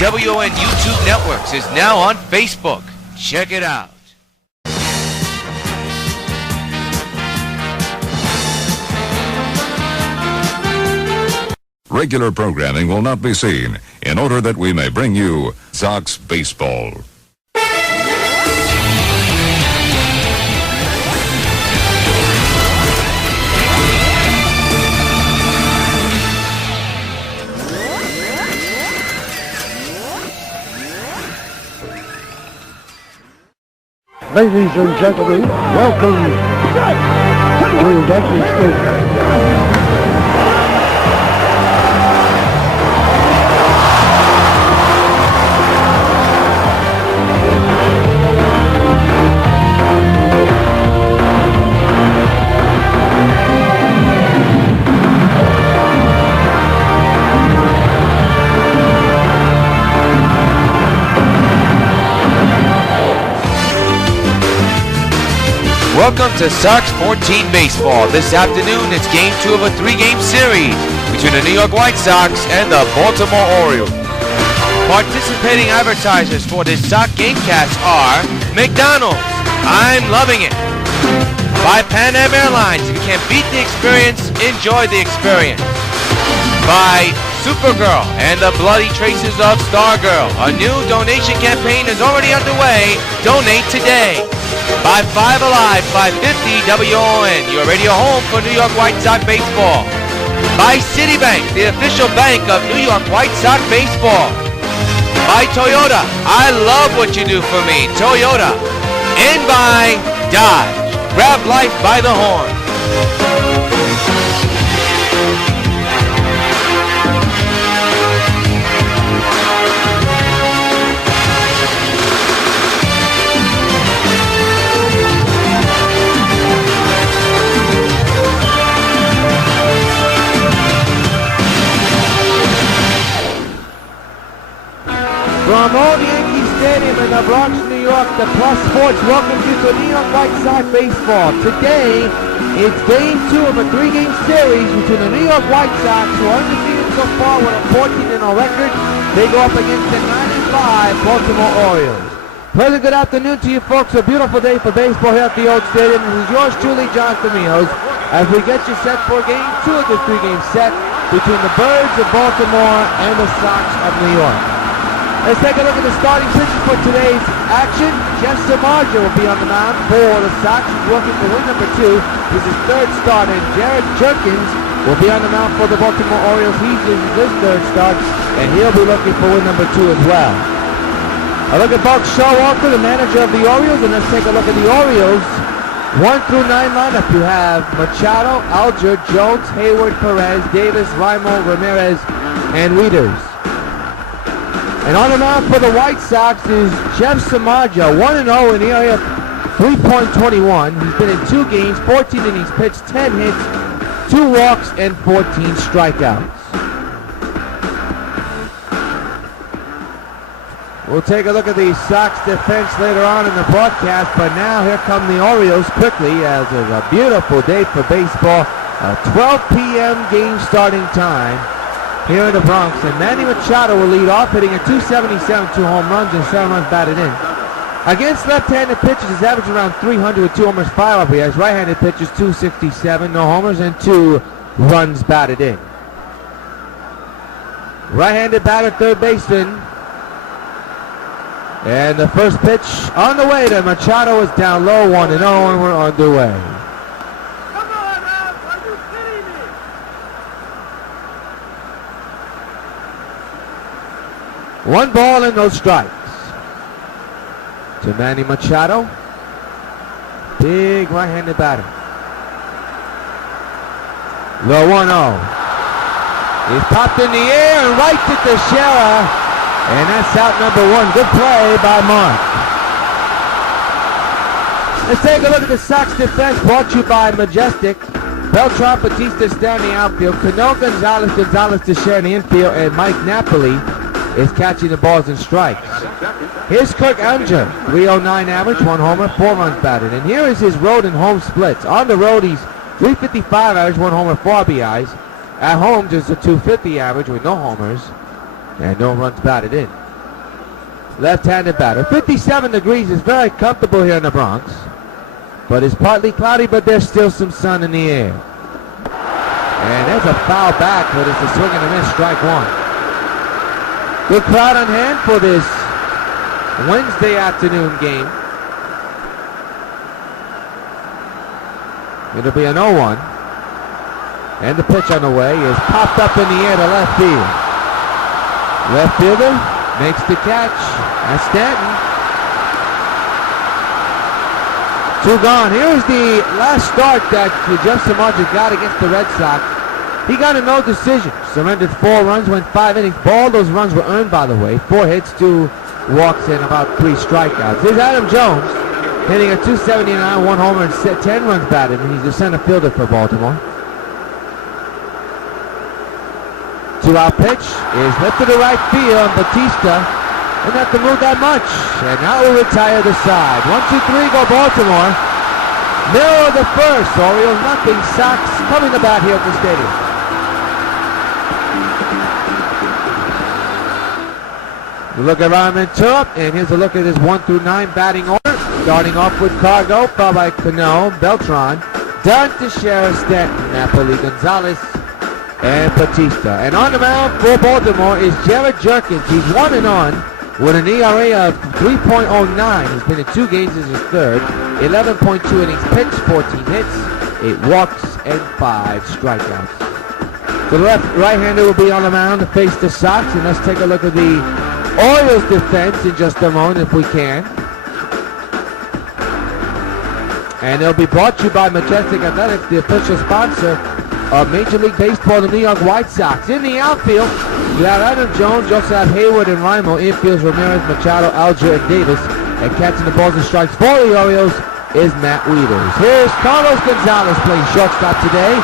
WON YouTube Networks is now on Facebook. Check it out. Regular programming will not be seen in order that we may bring you Sox baseball. Ladies and gentlemen, welcome to Yankee Stadium. Welcome to Sox 14 Baseball. This afternoon, it's Game 2 of a 3-game series between the New York White Sox and the Baltimore Orioles. Participating advertisers for this Sox Gamecast are McDonald's, I'm loving it. By Pan Am Airlines, if you can't beat the experience, enjoy the experience. By Supergirl and the Bloody Traces of Stargirl. A new donation campaign is already underway. Donate today. By 5 Alive, 550 WON, your radio home for New York White Sox baseball. By Citibank, the official bank of New York White Sox baseball. By Toyota, I love what you do for me, Toyota. And by Dodge, grab life by the horn. From old Yankee Stadium in the Bronx, New York, the Plus Sports welcomes you to New York White Sox baseball. Today, it's Game 2 of a 3-game series between the New York White Sox, who are undefeated so far with a 14-0 record. They go up against the 9-5 Baltimore Orioles. Pleasant good afternoon to you folks. A beautiful day for baseball here at the old stadium. This is yours truly, John Tamios, as we get you set for Game 2 of the 3-game set between the Birds of Baltimore and the Sox of New York. Let's take a look at the starting pitchers for today's action. Jeff Samardzija will be on the mound for the Sox. He's working for win number 2. This is his third start, and Jared Jerkins will be on the mound for the Baltimore Orioles. He's his third start, and he'll be looking for win number 2 as well. A look at Buck Showalter, the manager of the Orioles, and let's take a look at the Orioles 1 through 9 lineup. You have Machado, Alger, Jones, Hayward, Perez, Davis, Ramon, Ramirez, and WIETERS. And on the mound for the White Sox is Jeff Samardzija, 1-0 in the area, 3.21. He's been in 2 games, 14 innings pitched, 10 hits, 2 walks, and 14 strikeouts. We'll take a look at the Sox defense later on in the broadcast, but now here come the Orioles quickly, as it's a beautiful day for baseball. A 12 p.m. game starting time here in the Bronx, and Manny Machado will lead off, hitting a .277, 2 home runs, and 7 runs batted in. Against left-handed pitchers, he's averaging around 300 with 2 homers, 5 RBIs. Right-handed pitchers, .267, no homers, and 2 runs batted in. Right-handed batter, third baseman. And the first pitch on the way to Machado is down low, 1-0, and we're underway. One ball and no strikes to Manny Machado. Big right-handed batter. Low 1-0. He's popped in the air and right to Teixeira. And that's out number 1. Good play by Mark. Let's take a look at the Sox defense, brought to you by Majestic. Beltran, Bautista down the outfield. CANO, Gonzalez, Teixeira in the infield. And Mike Napoli is catching the balls and strikes. Here's Kirk Unger, 309 average, 1 homer, 4 runs batted. And here is his road and home splits. On the road, he's 355 average, 1 homer, 4 RBIs. At home, just a 250 average with no homers and no runs batted in. left-handed batter. 57 degrees is very comfortable here in the Bronx, but it's partly cloudy, but there's still some sun in the air. And there's a foul back, but it's a swing and a miss, strike one. Good crowd on hand for this Wednesday afternoon game. It'll be an 0-1. And the pitch on the way is popped up in the air to left field. Left fielder makes the catch. That's Stanton. 2 gone. Here's the last start that Justin Martin got against the Red Sox. He got a no decision. Surrendered 4 runs, went 5 innings. All those runs were earned, by the way. 4 hits, 2 walks, and about 3 strikeouts. Here's Adam Jones, hitting a .279, 1 homer, and 10 runs batted, and he's a center fielder for Baltimore. 2-out pitch is lifted to right field. Bautista didn't have to move that much, and now we'll retire the side. 1-2-3, go Baltimore. Middle of the first, Orioles nothing. Sox coming to bat here at the stadium. We look at Ramen Turp, and here's a look at his 1-9 batting order. Starting off with Cargo, followed by CANO, BELTRAN, Dunn, Teixeira, Stanton, Napoli, Gonzalez, and Bautista. And on the mound for Baltimore is Jared Jerkins. He's 1-on with an ERA of 3.09. He's been in 2 games as his third. 11.2 innings pitched, 14 hits, 8 walks, and 5 strikeouts. The right-hander will be on the mound to face the Sox, and let's take a look at the Orioles defense in just a moment if we can. And they'll be brought to you by Majestic Athletics, the official sponsor of Major League Baseball, the New York White Sox. In the outfield, you have Adam Jones, you also have Hayward and Rimo. Infields Ramirez, Machado, Alger, and Davis. And catching the balls and strikes for the Orioles is Matt WIETERS. Here's Carlos Gonzalez playing shortstop today,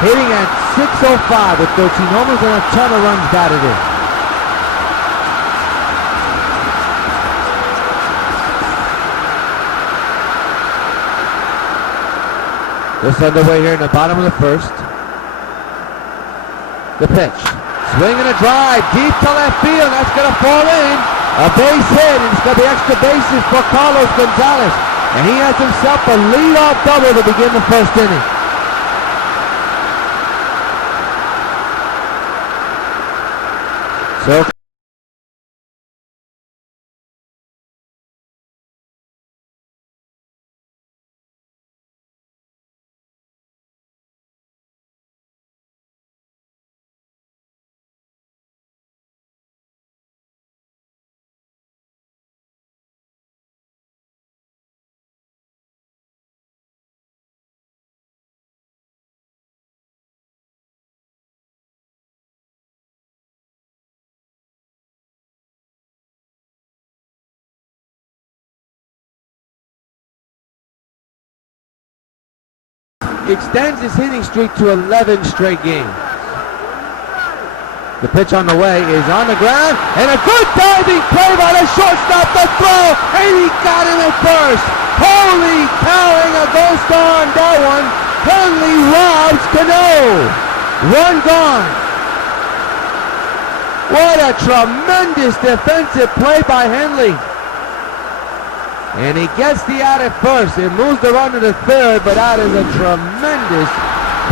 hitting at .605 with 13 homers and a ton of runs batted in. This underway here in the bottom of the first. The pitch. Swing and a drive deep to left field. That's going to fall in. A base hit, and it's going to be extra bases for Carlos Gonzalez. And he has himself a leadoff double to begin the first inning. So extends his hitting streak to 11 straight games. The pitch on the way is on the ground, and a good diving play by the shortstop to throw, and he got him at first. Holy cow, and a goal star on that one. Henley robs CANO. 1 gone. What a tremendous defensive play by Henley. And he gets the out at first. It moves the runner to third, but that is a tremendous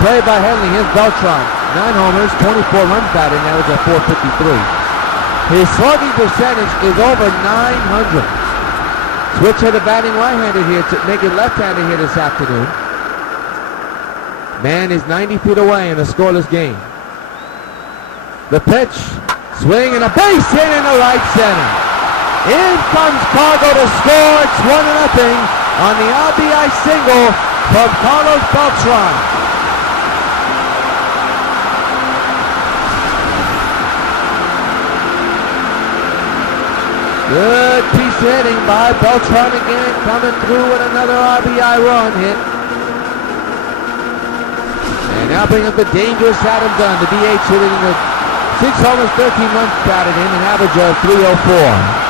play by Henley. Here's Beltran. 9 homers, 24 runs batted. That was a .453. His slugging percentage is over .900. Switch to the batting right-handed here to make it left-handed here this afternoon. Man is 90 feet away in a scoreless game. The pitch, swing, and a base hit in the right center. In comes Cargo to score. It's 1-0 on the RBI single from Carlos Beltran. Good piece of hitting by Beltran again, coming through with another RBI run hit. And now bring up the dangerous Adam Dunn, the DH, hitting the 6 homers, 13 runs batted in, an average of .304.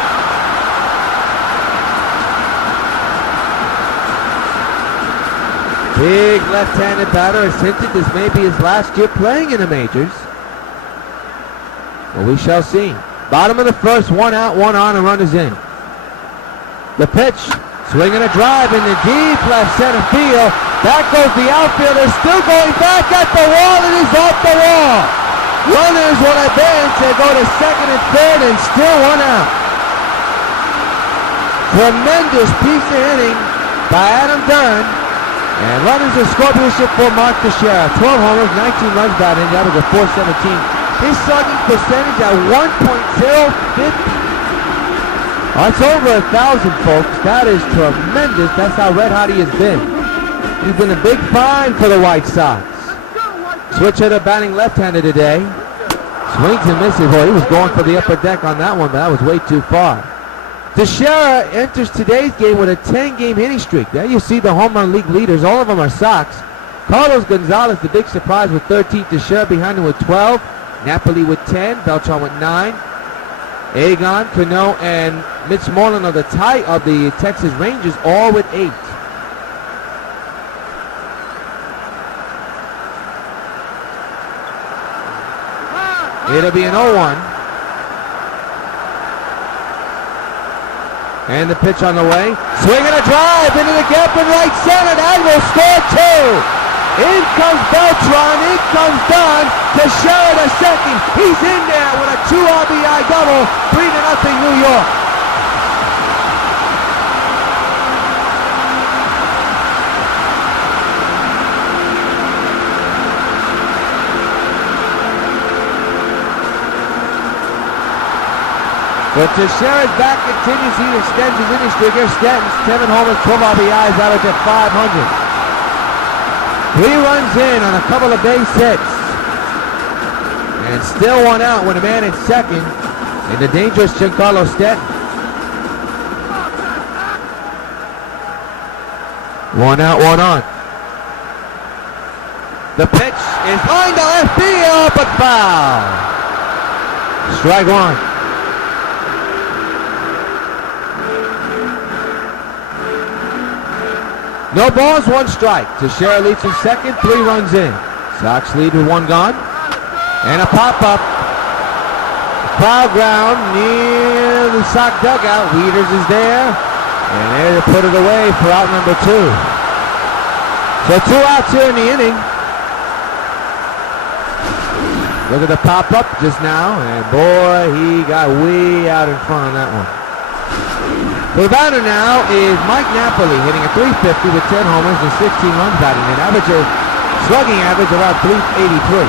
Big left-handed batter has hinted this may be his last year playing in the majors. Well, we shall see. Bottom of the first, 1 out, 1 on, and runners in. The pitch, swinging a drive in the deep left center field. Back goes the outfielder, still going back at the wall. It is off the wall. Runners will advance. They go to second and third, and still 1 out. Tremendous piece of hitting by Adam Dunn. And runners of scoreboardship for Mark Teixeira. 12 homers, 19 runs batted in, average of .417. His slugging percentage at 1.050. That's over 1,000, folks. That is tremendous. That's how red hot he has been. He's been a big find for the White Sox. Switch hitter batting left-handed today. Swings and misses. Boy, he was going for the upper deck on that one, but that was way too far. Teixeira enters today's game with a 10-game hitting streak. There you see the home run league leaders. All of them are Sox. Carlos Gonzalez, the big surprise, with 13. Teixeira behind him with 12. Napoli with 10. Beltran with 9. Egon, CANO, and Mitch Moreland of the Texas Rangers, all with 8. It'll be an 0-1. And the pitch on the way. Swinging a drive into the gap in right center. That will score 2. In comes Beltran. In comes Dunn. Teixeira to second. He's in there with a 2 RBI double. 3-0 New York. But Teixeira's back continues. He extends his inning streak. Here's Stanton, 7 homers, 12 RBIs, average at 500. 3 runs in on a couple of base hits. And still 1 out with a man in second. And the dangerous GIANCARLO Stanton. 1 out, 1 on. The pitch is going to left field, but foul. Strike 1. No balls, 1 strike. Teixeira leads in second, 3 runs in. Sox lead with 1 gone. And a pop-up. Foul ground near the Sox dugout. WIETERS is there. And there to put it away for out number 2. So 2 outs here in the inning. Look at the pop-up just now. And boy, he got way out in front on that one. The batter now is Mike Napoli, hitting a .350 with 10 homers and 16 runs batting. An average of slugging average around .383.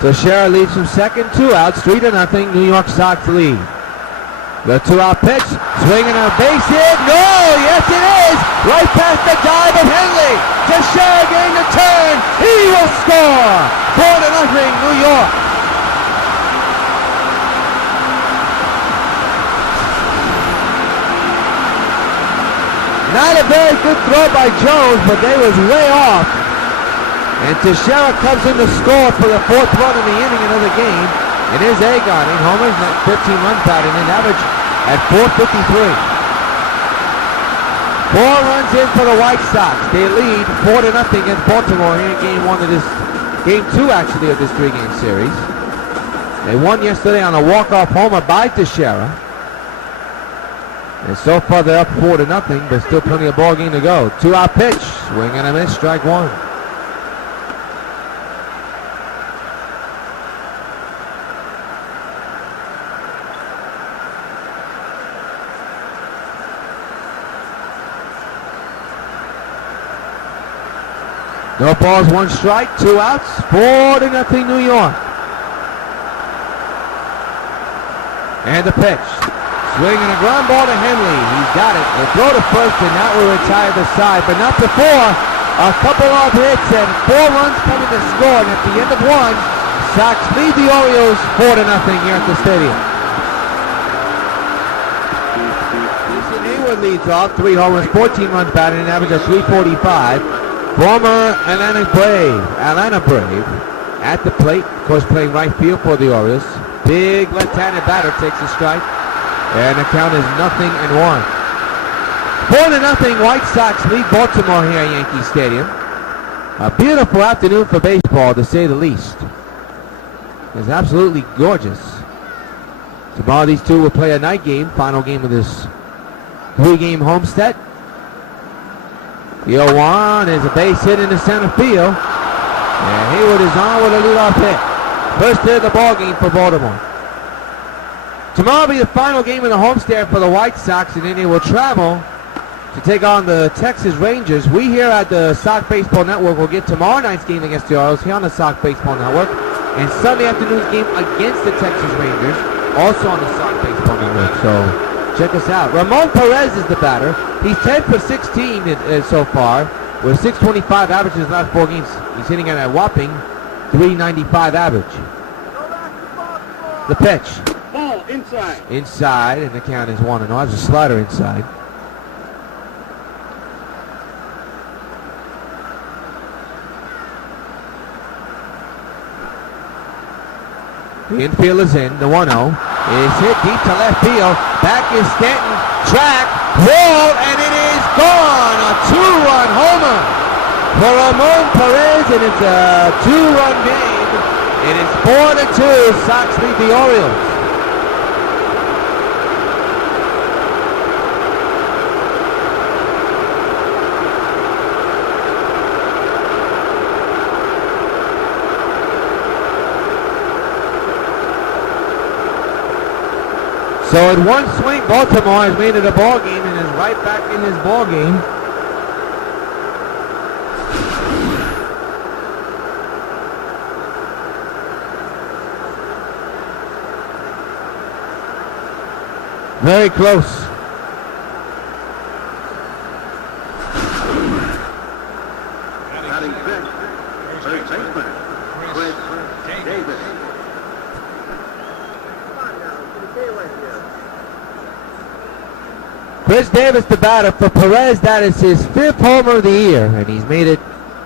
Teixeira leads from second, 2 outs, 3-0 New York Sox lead. The 2-out pitch, swinging a base hit. No, yes it is. Right past the dive of Henley. Teixeira getting the turn. He will score. 4-0 New York. Not a very good throw by Jones, but they was way off. And Teixeira comes in to score for the 4th run in the inning, another game. And here's Egon, 8 homers, 15 runs batted, an average at .453. 4 runs in for the White Sox. They lead 4-0 against Baltimore here in game 2 actually of this 3-game series. They won yesterday on a walk-off homer by Teixeira. And so far they're up 4-0, but still plenty of ball game to go. 2-out pitch, swing and a miss, strike 1. No balls, 1 strike, 2 outs, 4-0 New York. And the pitch. Swinging a ground ball to Henley. He's got it. He'll throw to first, and that will retire the side. But not before a couple of hits and 4 runs coming to score. And at the end of 1, Sox lead the Orioles 4-0 here at the stadium. Jason Hayward leads off, 3 homers, 14 runs batted, an average of .345. Former Atlanta Brave at the plate, of course playing right field for the Orioles. Big left-handed batter takes a strike, and the count is 0-1. 4-0 White Sox lead Baltimore here at Yankee Stadium. A beautiful afternoon for baseball, to say the least. It's absolutely gorgeous. Tomorrow these two will play a night game, final game of this 3-game homestand. The 0-1 is a base hit into center field. And Hayward is on with a leadoff hit. First hit of the ball game for Baltimore. Tomorrow will be the final game of the homestand for the White Sox, and then they will travel to take on the Texas Rangers. We here at the Sox Baseball Network will get tomorrow night's game against the Orioles here on the Sox Baseball Network, and Sunday afternoon's game against the Texas Rangers, also on the Sox Baseball Network. So check us out. Ramon Perez is the batter. He's 10 for 16 so far, with 625 average in his last 4 games. He's hitting at a whopping 395 average. The pitch. Ball inside. Inside, and the count is 1-0. That's a slider inside. The infield is in. The 1-0 is hit deep to left field. Back is Stanton. Track. Wall, and it is gone. A 2-run homer for Ramon Perez, and it's a 2-run game. It is 4-2. Sox lead the Orioles. So in one swing, Baltimore has made it a ball game and is right back in this ball game. Very close. Batting fifth, third baseman, Chris Davis. Chris Davis, the batter for Perez. That is his 5th homer of the year, and he's made it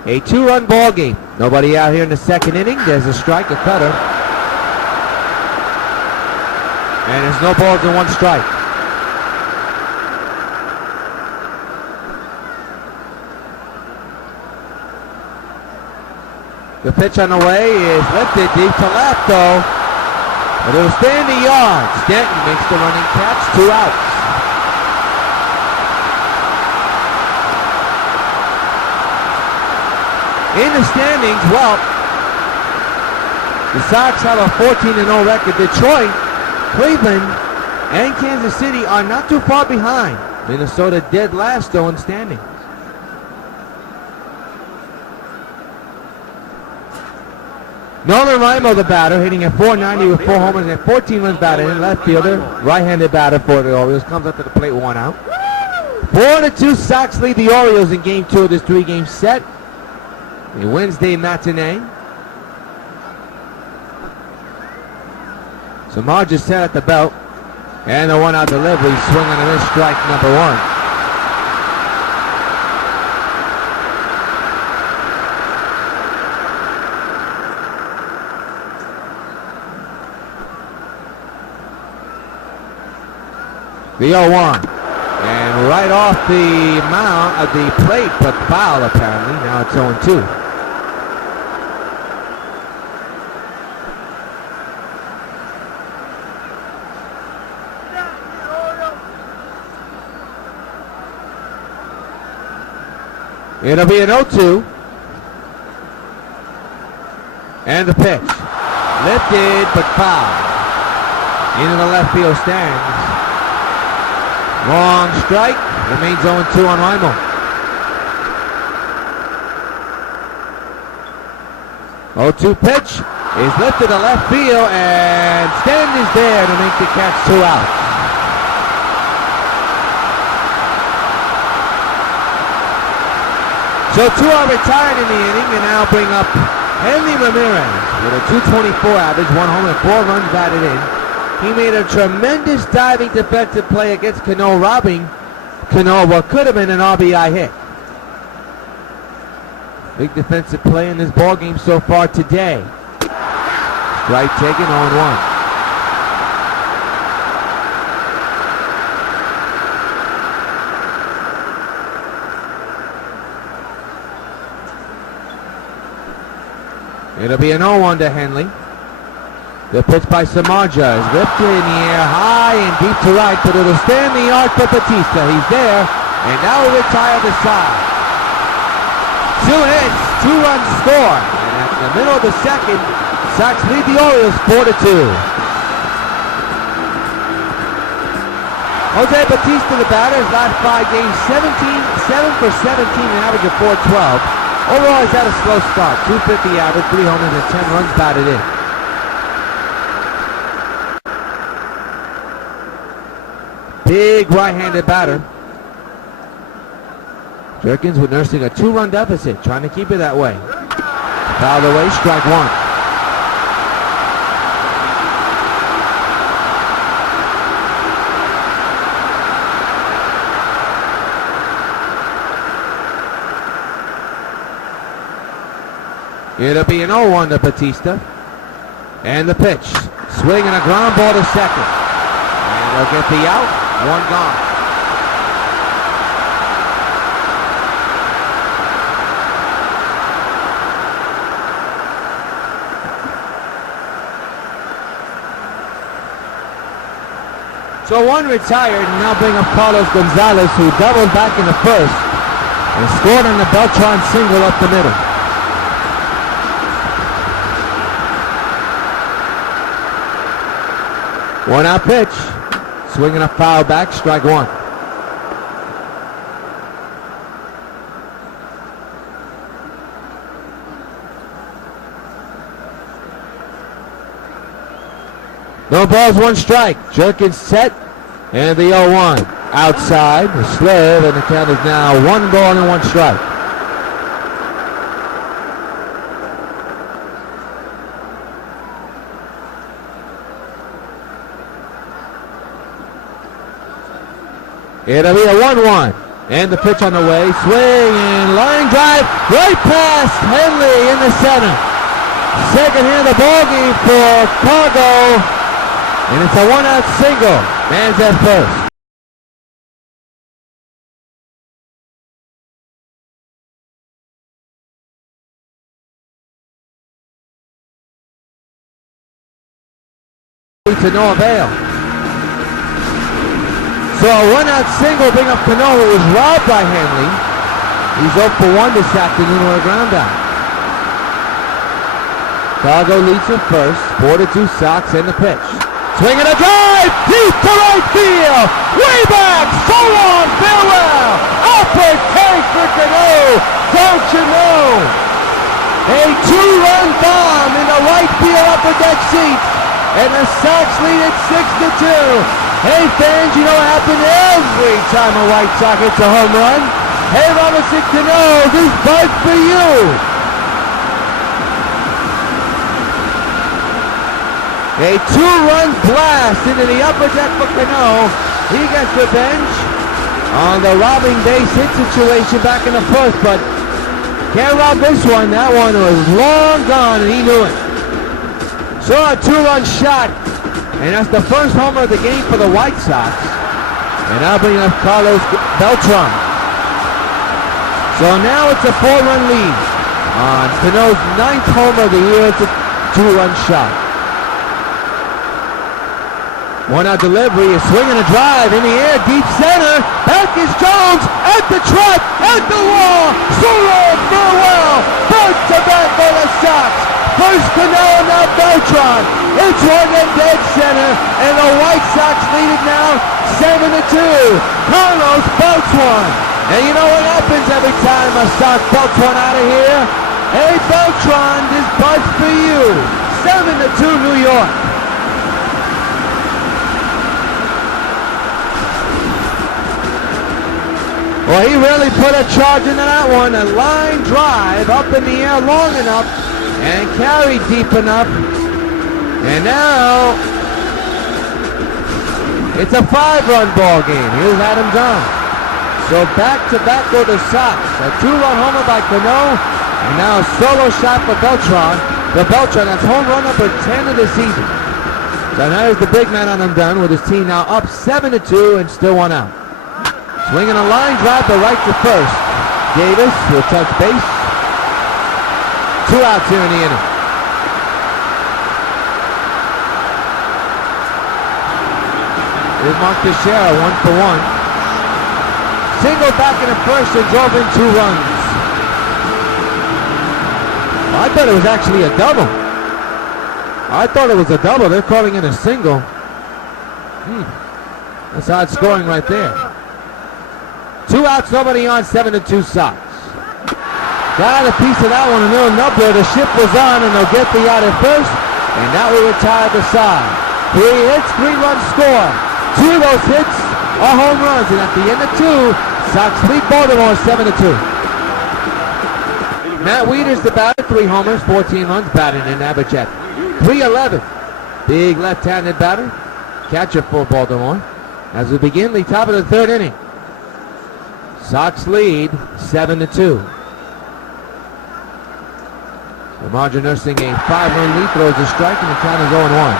a 2-run ball game. Nobody out here in the 2nd inning. There's a strike, a cutter, and there's no balls and 1 strike. The pitch on the way is lifted deep to left, though, but it'll stay in the yard. Stanton makes the running catch. 2 outs. In the standings, well, the Sox have a 14-0 record. Detroit, Cleveland, and Kansas City are not too far behind. Minnesota dead last, though, in standings. Nolan Rimo, the batter, hitting at .490 with 4 homers and 14 runs batted in. Left fielder, right-handed batter for the Orioles, comes up to the plate, 1 out. 4-2, Sox lead the Orioles in Game 2 of this 3-game set. A Wednesday matinee. Samar just set at the belt. And a 1-out delivery. Swing on a miss, strike number 1. The 0-1. And right off the mound of the plate, but foul apparently. Now it's 0-2. It'll be an 0-2. And the pitch. Lifted, but foul. Into the left field stands. Long strike. Remains 0-2 on Rimo. 0-2 pitch is lifted to left field, and Stanton is there to make the catch. 2 outs. So 2 are retired in the inning, and now bring up Henry Ramirez with a .224 average, 1 home and 4 runs batted in. He made a tremendous diving defensive play against CANO, robbing CANO what could have been an RBI hit. Big defensive play in this ball game so far today. Strike taken, 0-1. It'll be an 0-1 to Henley. The pitch by Samardzija is whipped in the air, high and deep to right, but it'll stay in the yard for Bautista. He's there, and now he'll retire the side. 2 hits, 2 runs scored, and at the middle of the second, Sox lead the Orioles 4-2. Jose Bautista, the batter, his last 5 games, 7 for 17, an average of .412. Overall, he's had a slow start, 250 average, 3 homers, and 10 runs batted in. Big right-handed batter. Jerkins with nursing a 2-run deficit, trying to keep it that way. Fouled away, strike 1. It'll be an 0-1 to Bautista. And the pitch. Swing and a ground ball to second. And they'll get the out. 1 gone. So 1 retired, and now bring up Carlos Gonzalez, who doubled back in the first and scored on the Beltran single up the middle. One out pitch. Swinging a foul back, strike 1. No balls, 1 strike. Jerkins set, and the 0-1. Outside, the slurve, and the count is now 1 ball and 1 strike. It'll be a 1-1. And the pitch on the way. Swing and line drive. Right past Henley in the center. Second hit of the ball game for Cargo. And it's a 1-out single. Man's at first. To no avail. So a 1-out single bring up CANO, who was robbed by Henley. He's 0 for 1 this afternoon with a ground out. Cargo leads him first, 4-2 Sox, and the pitch. Swing and a drive, deep to right field, way back, so long, farewell. Upward take for CANO, don't you know? A 2-run bomb in the right field upper deck seats, and the Sox lead it 6-2. Hey fans, you know what happened every time a White Sox hits a home run? Hey Robinson CANO, this bug for you. A 2-run blast into the upper deck for CANO. He gets revenge on the robbing base hit situation back in the first, but can't rob this one. That one was long gone and he knew it. So a 2-run shot. And that's the first homer of the game for the White Sox. And now bringing up Carlos Beltran. So now it's a 4-run lead on CANO's 9th homer of the year. It's a 2-run shot. 1-out delivery, a swing and a drive in the air, deep center. Back is Jones at the track, at the wall. Solo, farewell. Back-to-back for the Sox. First CANO, now Beltran. It's 1 in dead center, and the White Sox lead it now 7-2. Carlos belts one. And you know what happens every time a Sox belts one out of here? Hey Beltran, this buzz for you. 7-2 New York. Well, he really put a charge into that one. A line drive up in the air long enough and carried deep enough. And now it's a 5-run ball game. Here's Adam Dunn. So back-to-back go the Sox. A 2-run homer by CANO, and now a solo shot for Beltran. The Beltran, that's home run number 10 of the season. So now here's the big man on him Dunn with his team now up 7-2 and still 1 out. Swinging a line drive to right to first. Davis will touch base. 2 outs here in the inning. Here's Mark Teixeira, 1 for 1. Single back in the first and drove in 2 runs. I thought it was actually a double. They're calling it a single. That's odd scoring right there. 2 outs, nobody on, 7-2 Sox. Got a piece of that one, a little nubbler. The ship was on, and they'll get the out at first, and that will retire the side. 3 hits, 3-run score. 2 of those hits are home runs, and at the end of 2, Sox lead Baltimore 7-2. Matt Wieters, the batter, 3 homers, 14 runs, batting in average at .311. Big left-handed batter, catcher for Baltimore. As we begin the top of the 3rd inning, Sox lead 7-2. Margin nursing a 5-run lead, throws a strike, and the count is 0-1.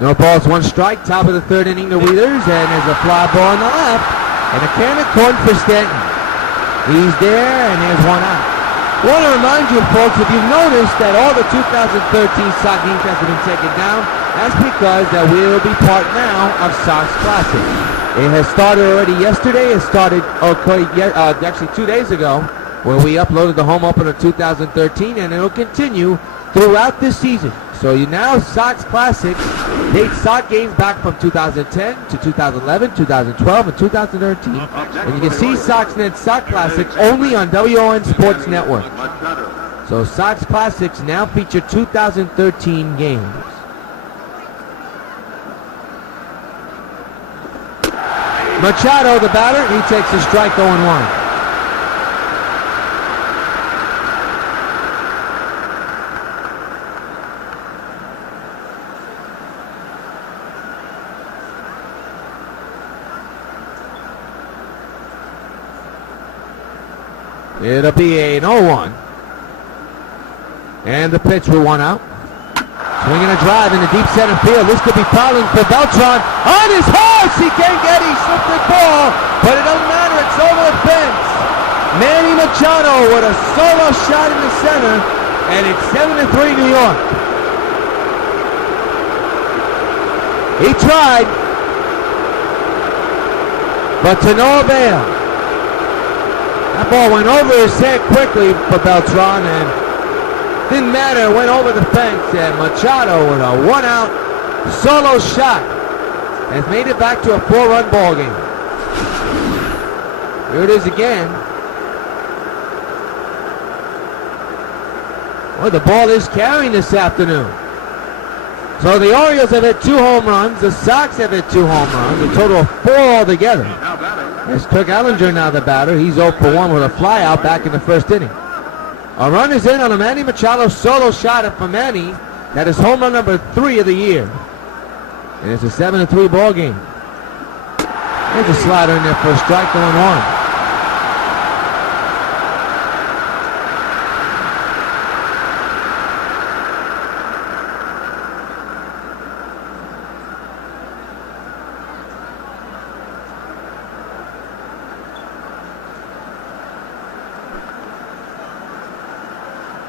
No balls, 1 strike, top of the 3rd inning to Wieters, and there's a fly ball on the left, and a can of corn for Stanton. He's there, and there's 1 out. I want to remind you, folks, if you've noticed that all the 2013 Sox games have been taken down, that's because that will be part now of Sox Classic. It has started already yesterday. It started actually 2 days ago, where we uploaded the home opener 2013, and it will continue throughout this season. So you now Sox Classic dates Sox games back from 2010 to 2011, 2012, and 2013. And you can see SoxNet Sox Classic only on WON Sports Network. So Sox Classics now feature 2013 games. Machado, the batter, he takes a strike, 0-1. It'll be a 0-1. And the pitch with 1 out. Swinging a drive in the deep center field. This could be fouling for Beltran. On his horse! He can't get it. He slipped the ball. But it doesn't matter. It's over the fence. Manny Machado with a solo shot in the center. And it's 7-3 New York. He tried. But to no avail. That ball went over his head quickly for Beltran, and didn't matter, it went over the fence, and Machado with a 1-out solo shot has made it back to a 4-run ball game. Here it is again. Well, the ball is carrying this afternoon. So the Orioles have hit 2 home runs, the Sox have hit 2 home runs, a total of 4 altogether. There's Kirk Ellinger now the batter. He's 0 for 1 with a fly out back in the 1st inning. A run is in on a Manny Machado solo shot for Manny. That is home run number 3 of the year. And it's a 7-3 ball game. There's a slider in there for a strike, 0-1.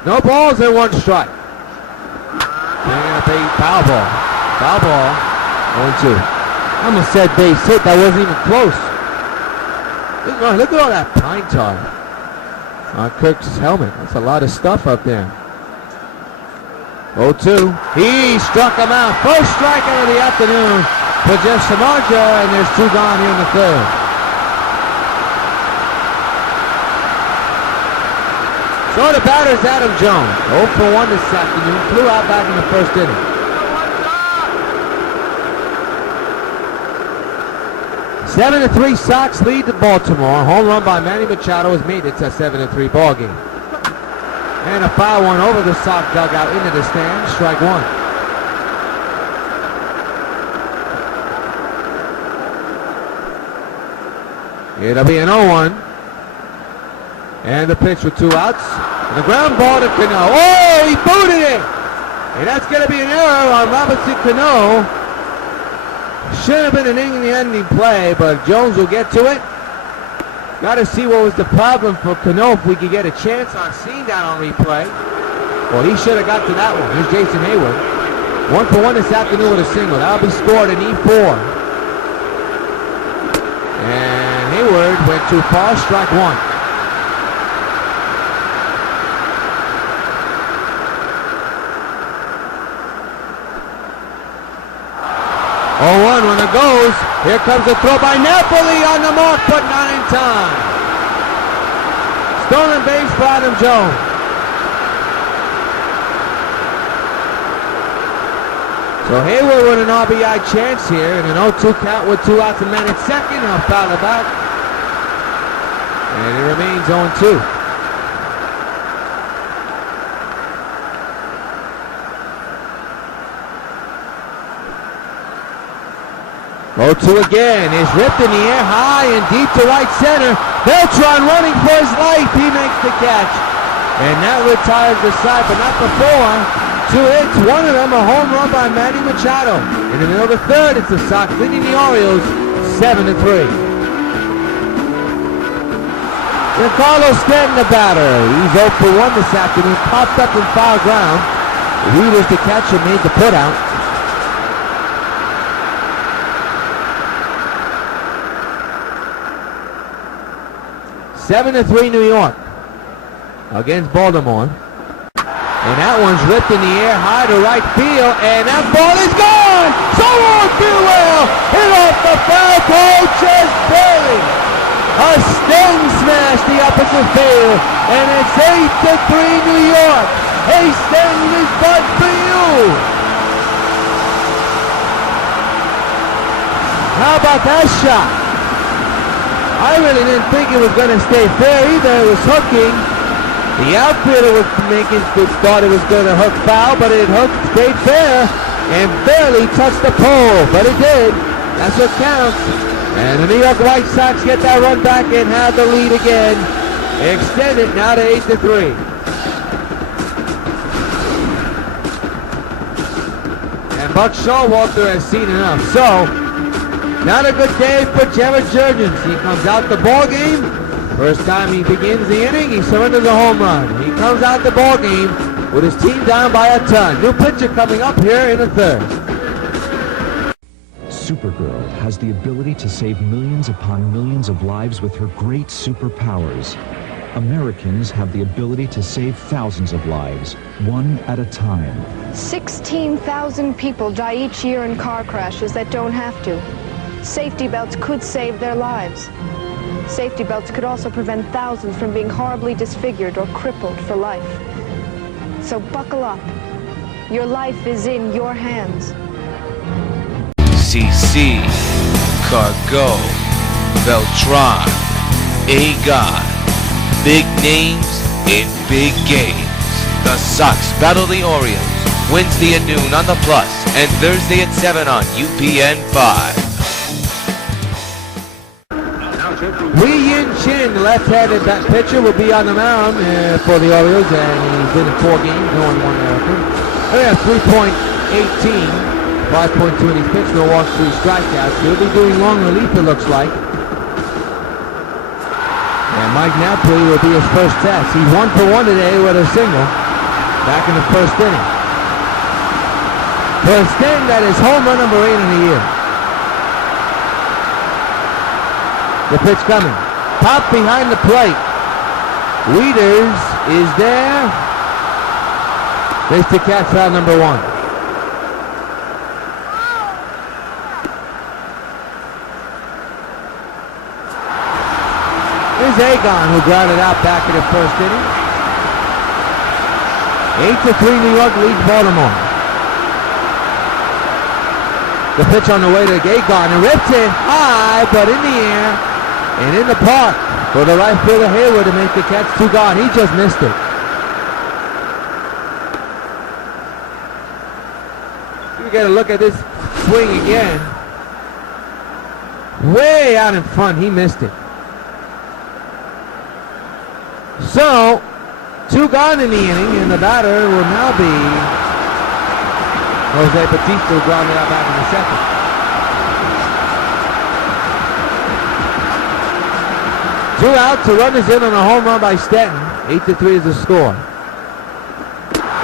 No balls and 1 strike. They're going to pay foul ball. Foul ball. 0-2. I almost said base hit. That wasn't even close. Look at all that pine tar on Kirk's helmet. That's a lot of stuff up there. 0-2. He struck him out. First strikeout of the afternoon for Jeff Samardzija, and there's 2 gone here in the 3rd. So the batter's Adam Jones, 0 for 1 this afternoon, flew out back in the 1st inning. 7-3 Sox lead to Baltimore. Home run by Manny Machado has made it to a 7-3 ball game. And a foul one over the Sox dugout into the stand, strike 1. It'll be an 0-1. And the pitch with 2 outs. And the ground ball to CANO. Oh, he booted it! And that's going to be an error on Robinson CANO. Should have been an inning-ending play, but Jones will get to it. Got to see what was the problem for CANO if we could get a chance on seeing that on replay. Well, he should have got to that one. Here's Jason Hayward. 1-for-1 this afternoon with a single. That'll be scored in E4. And Hayward went too far, strike one. Oh, 1 when it goes. Here comes a throw by Napoli on the mark, but not in time. Stolen base for Adam Jones. So Hayward with an RBI chance here, and an 0-2 count with 2 outs and man at second. He'll foul it back. And it remains 0-2. 0-2 again. It's ripped in the air, high and deep to right center. Beltran running for his life. He makes the catch. And that retires the side, but not before. 2 hits, one of them a home run by Manny Machado. And in the middle of the third, it's the Sox leading the Orioles 7-3. Giancarlo Stanton, the batter. He's 0 for 1 this afternoon. Popped up in foul ground. Rios, the catcher, made the putout. (7-3) New York against Baltimore. And that one's ripped in the air high to right field, and that ball is gone! Someone feel well! Hit off the foul pole just barely! A sting smash the opposite field, and it's 8-3 New York! Hey Sting, this bud for you! How about that shot? I really didn't think it was going to stay fair either. It was hooking. The outfielder was thought it was going to hook foul, but it hooked, stayed fair, and barely touched the pole. But it did. That's what counts. And the New York White Sox get that run back and have the lead again. Extend it now to 8-3. And Buck Showalter has seen enough. So, not a good day for Jared Jurgens. He comes out the ball game. First time he begins the inning, he surrenders a home run. He comes out the ball game with his team down by a ton. New pitcher coming up here in the third. Supergirl has the ability to save millions upon millions of lives with her great superpowers. Americans have the ability to save thousands of lives, one at a time. 16,000 people die each year in car crashes that don't have to. Safety belts could save their lives. Safety belts could also prevent thousands from being horribly disfigured or crippled for life. So buckle up. Your life is in your hands. CC, Cargo, Beltran, Agon. Big names in big games. The Sox battle the Orioles Wednesday at noon on the Plus and Thursday at 7 on UPN 5. Wei-Yin Chin, the left-handed pitcher, will be on the mound for the Orioles, and he's been in 4 games, no one won that. They have 3.18, 5.2 in his pitch, no walks, 3 strikeouts. He'll be doing long relief, it looks like. And Mike Napoli will be his first test. He's 1 for 1 today with a single, back in the first inning. For a Sting, that is home run number 8 in the year. The pitch coming. Pop behind the plate. WIETERS is there. Base to catch foul number 1. Here's Agon, who grounded out back in the first inning. 8-3 New York leads Baltimore. The pitch on the way to Agon, and rips it high, but in the air. And in the park for the right fielder Hayward to make the catch. 2 gone. He just missed it. We got to look at this swing again. Way out in front. He missed it. So, 2 gone in the inning, and the batter will now be Jose Bautista, who grounded out back in the second. 2 outs, a run is in on a home run by Stanton. 8-3 is the score.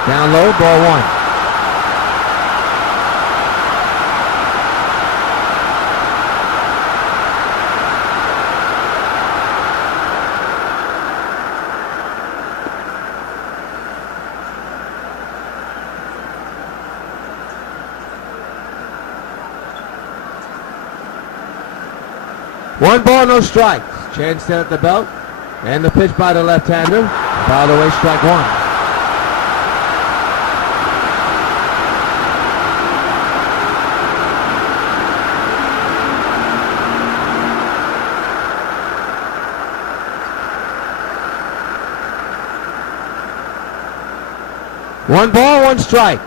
Down low, ball 1. One ball, no strikes. Chance set at the belt. And the pitch by the left-hander. Fouled away, strike 1. One ball, 1 strike.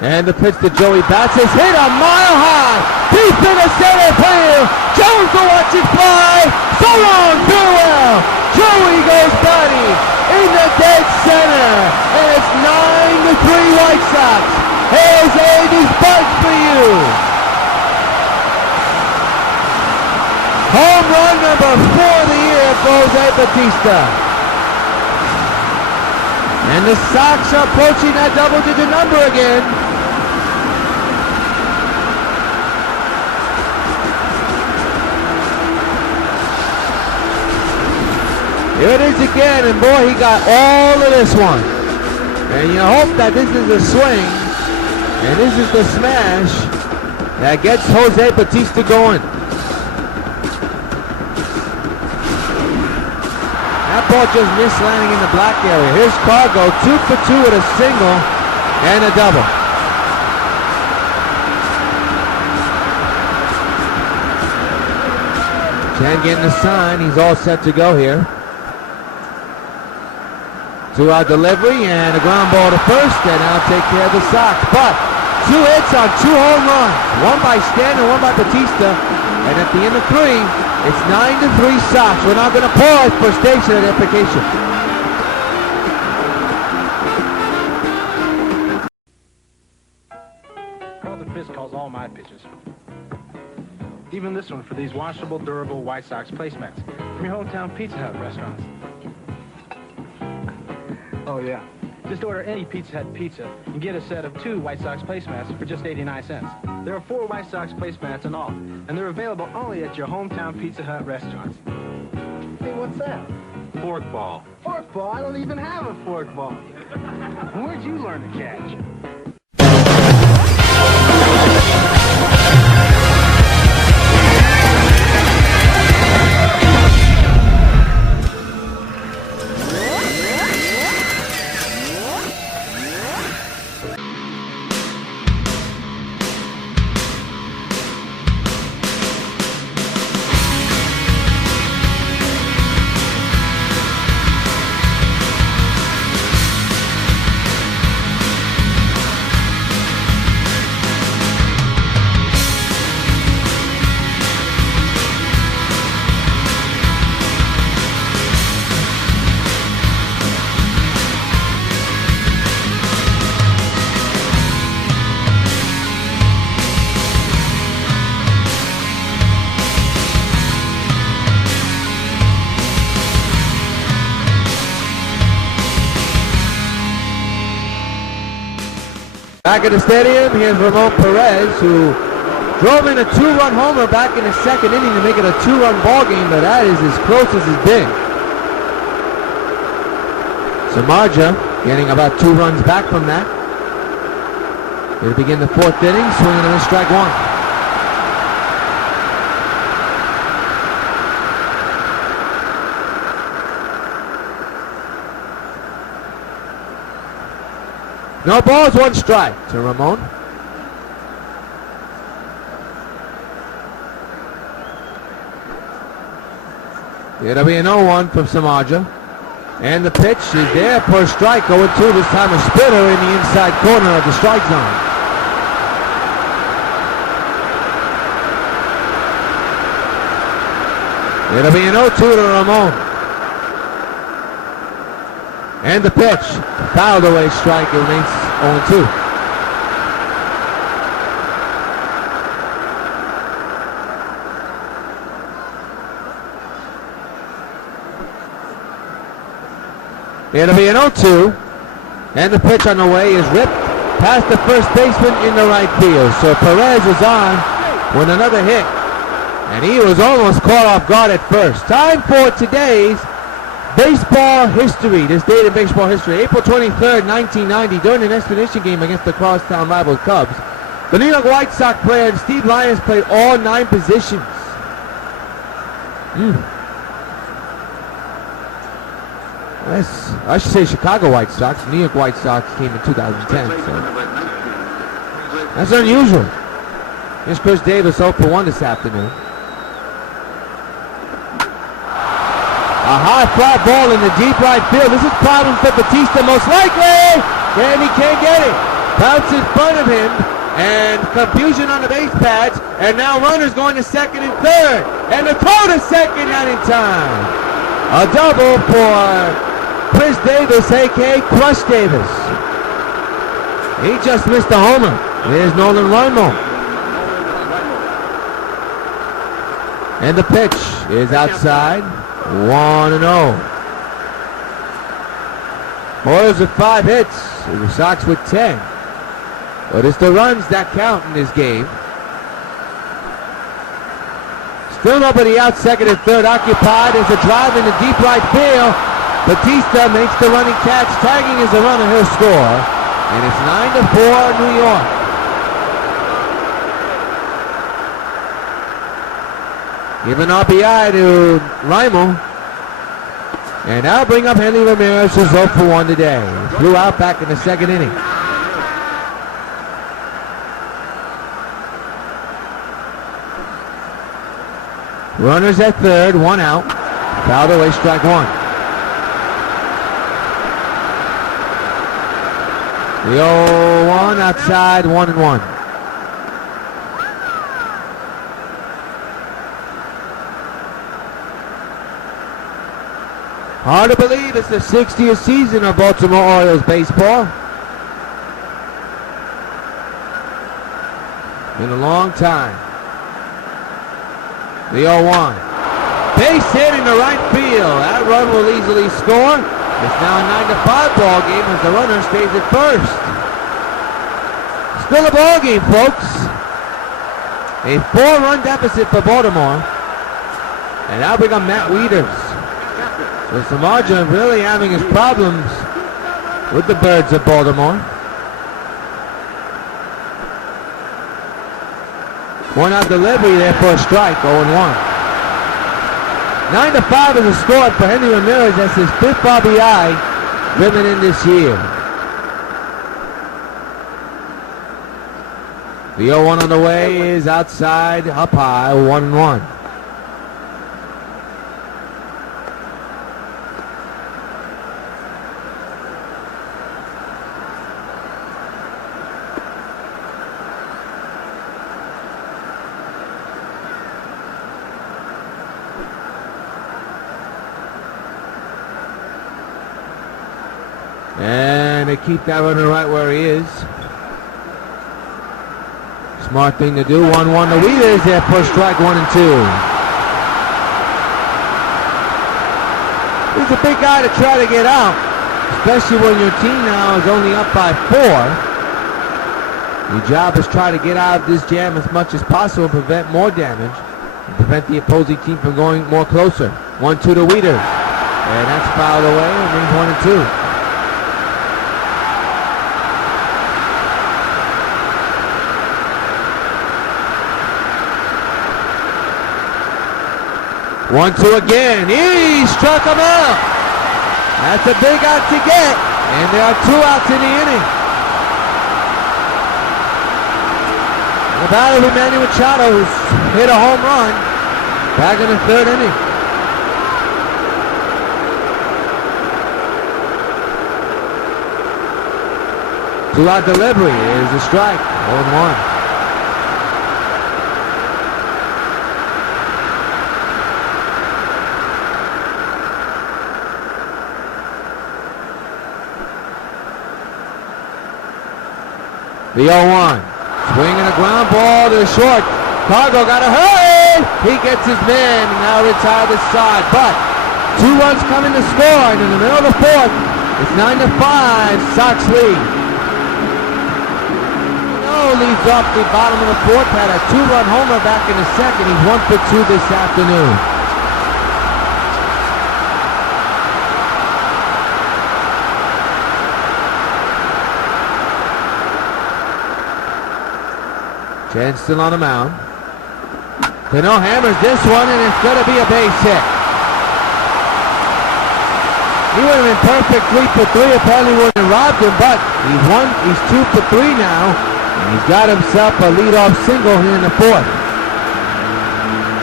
And the pitch to Joey Bats is hit a mile high. Deep in the center field. Jones will watch it fly. So long, farewell. Joey goes batty in the dead center. And it's 9-3 White Sox. Here's Andy's bunch for you. Home run number 4 of the year for Jose Bautista. And the Sox are approaching that double-digit number again. Here it is again, and boy, he got all of this one. And you hope that this is a swing, and this is the smash that gets Jose Bautista going. That ball just missed landing in the black area. Here's Cargo, 2 for 2 with a single and a double. Chan getting the sign, he's all set to go here. 2-out delivery and a ground ball to first, and now take care of the Sox. But 2 hits on 2 home runs, 1 by Stanton, 1 by Bautista, and at the end of 3, it's 9-3 Sox. We're now going to pause for station identification. Carlton Fisk calls all my pitches. Even this one for these washable, durable White Sox placemats from your hometown Pizza Hut restaurants. Oh, yeah. Just order any Pizza Hut pizza and get a set of 2 White Sox placemats for just 89 cents. There are 4 White Sox placemats in all, and they're available only at your hometown Pizza Hut restaurants. Hey, what's that? Fork ball. Fork ball? I don't even have a fork ball. Where'd you learn to catch? Back at the stadium, here's Ramon Perez, who drove in a 2-run homer back in the 2nd inning to make it a 2-run ball game, but that is as close as it's been. Samardzija getting about 2 runs back from that. Here to begin the 4th inning, swinging on a strike 1. No balls, 1 strike to Ramon. It'll be an 0-1 from Samardzija. And the pitch is there for a strike. 0-2, this time a splitter in the inside corner of the strike zone. It'll be an 0-2 to Ramon. And the pitch, fouled away strike, it remains 0-2. It'll be an 0-2. And the pitch on the way is ripped past the first baseman in the right field. So Perez is on with another hit. And he was almost caught off guard at first. Time for today's baseball history. This date in baseball history. April 23rd, 1990, during an exhibition game against the crosstown rival Cubs. The New York White Sox player Steve Lyons played all 9 positions. I should say Chicago White Sox. New York White Sox came in 2010. So that's unusual. Here's Chris Davis 0 for 1 this afternoon. A high fly ball in the deep right field. This is problem for Bautista most likely. And he can't get it. Bounce in front of him. And confusion on the base pads. And now runners going to second and third. And the throw to second, not in time. A double for Chris Davis, a.k.a. Crush Davis. He just missed a homer. There's Nolan Ramo. And the pitch is outside. 1-0. Orioles with 5 hits. The Sox with 10. But it's the runs that count in this game. Still nobody out, second and third occupied. There's a drive in the deep right field. Bautista makes the running catch. Tagging is the runner. He'll score. And it's 9-4 New York. Give an RBI to Ramo. And that'll bring up Henry Ramirez, who's 0 for 1 today. Flew out back in the second inning. Runners at third, 1 out. Fouled away, strike 1. The 0-1 outside, 1-1. Hard to believe it's the 60th season of Baltimore Orioles baseball. Been a long time. The 0-1. Base hit in the right field. That run will easily score. It's now a 9-5 ball game as the runner stays at first. Still a ball game, folks. A 4-run deficit for Baltimore. And now bring up Matt WIETERS. So Samardzija really having his problems with the Birds of Baltimore. 1-out delivery there for a strike, 0-1. 9-5 is a score for Henry Ramirez. That's his 5th RBI driven in this year. The 0-1 on the way is outside, up high, 1-1. And they keep that runner right where he is. Smart thing to do. 1-1 to WIETERS there for strike 1 and 2. He's a big guy to try to get out, especially when your team now is only up by 4. Your job is try to get out of this jam as much as possible, prevent more damage, and prevent the opposing team from going more closer. 1-2 to WIETERS. And that's fouled away and means 1 and 2. 1-2 again. He struck him out. That's a big out to get. And there are 2 outs in the inning. The batter of Manny Machado, who's hit a home run back in the 3rd inning. Two-out delivery is a strike. 0-1. The 0-1. Swinging a ground ball to the short. Cargo got to hurry. He gets his man and now retire the side. But 2 runs coming to score. And in the middle of the 4th, It's 9-5, Sox lead. Leads off the bottom of the fourth, had a 2-run homer back in the second. He's 1 for 2 this afternoon. Chen still on the mound. Cano hammers this one, and it's going to be a base hit. He would have been perfect 3 for 3 if Henley wouldn't have robbed him, but he's 2 for 3 now. And he's got himself a leadoff single here in the fourth.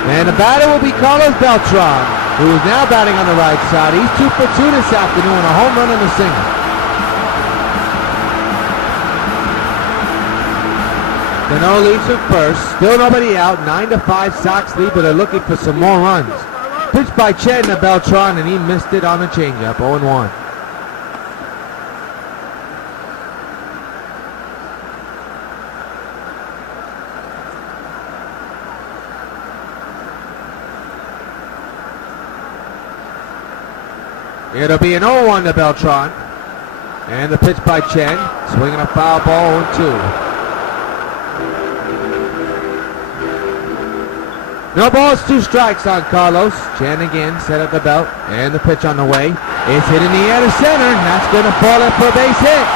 And the batter will be Carlos Beltran, who is now batting on the right side. He's 2 for 2 this afternoon, a home run and a single. Cano leads from first. Still nobody out. 9-5 Sox lead, but they're looking for some more runs. Pitched by Chen to Beltran, and he missed it on the changeup. 0-1. It'll be an 0-1 to Beltran. And the pitch by Chen. Swinging a foul ball, 0-2. No balls, 2 strikes on Carlos. Chen again set at the belt. And the pitch on the way. It's hit in the air to center. And that's going to fall in for a base hit.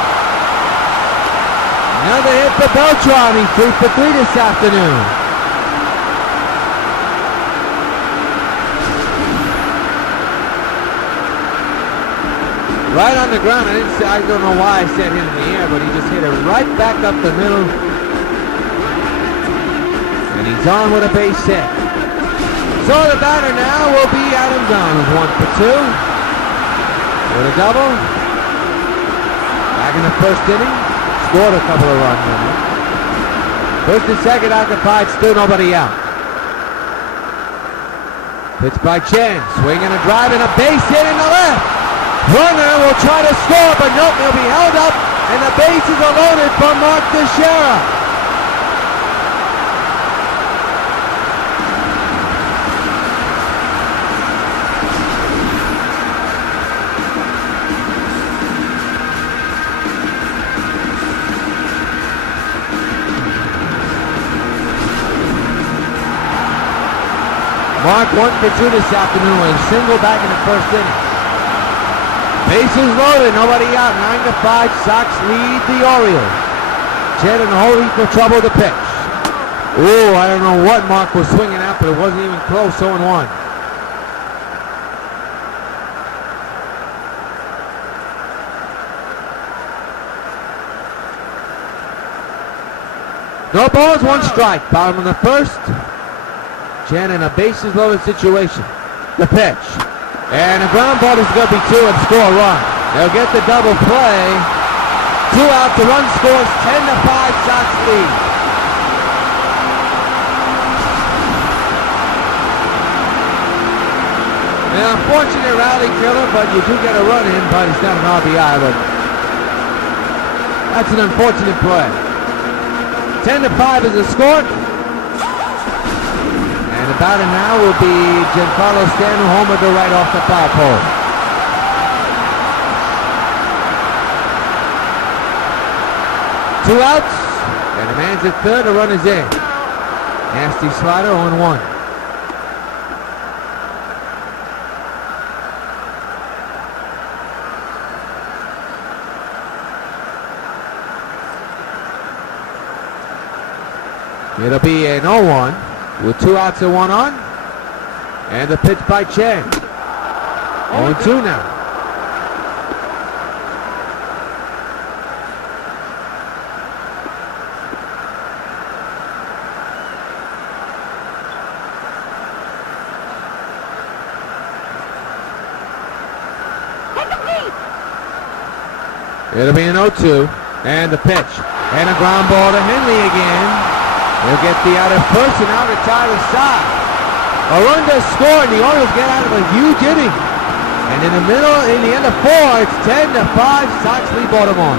Another hit for Beltran. He's 3 for 3 this afternoon. Right on the ground. I don't know why I said hit in the air, but he just hit it right back up the middle. And he's on with a base hit. So the batter now will be Adam Dunn, who's 1 for 2. With a double. Back in the first inning. Scored a couple of runs in it. First and second occupied, still nobody out. Pitch by Chen. Swinging a drive and a base hit in the left. Runner will try to score, but nope, he'll be held up, and the bases are loaded for Mark Teixeira. Mark 1 for 2 this afternoon with a single back in the first inning. Bases loaded, nobody out, 9-5, Sox lead the Orioles. Chen in a whole heap of trouble to pitch. Ooh, I don't know what Mark was swinging at, but it wasn't even close, 0-1. No balls, 1 strike, bottom of the first. Chen in a bases loaded situation. The pitch. And the ground ball is going to be 2 and score a run. They'll get the double play. 2 out, the run scores 10-5, Sox lead. An unfortunate rally killer, but you do get a run in, but it's not an RBI, but that's an unfortunate play. 10-5 is the score. And the batter now will be GIANCARLO Stanton, homer to right off the foul pole. Two outs, and the man's at third, the run is in. Nasty slider, 0-1. It'll be an 0-1. With 2 outs and 1 on. And the pitch by Chen. 0-2 now. It'll be an 0-2. And the pitch. And a ground ball to Henley again. They'll get the out at first and now to Tyler side. A run does score and the Orioles get out of a huge inning. And in the middle, in the end of 4, it's 10-5, Sox lead Baltimore.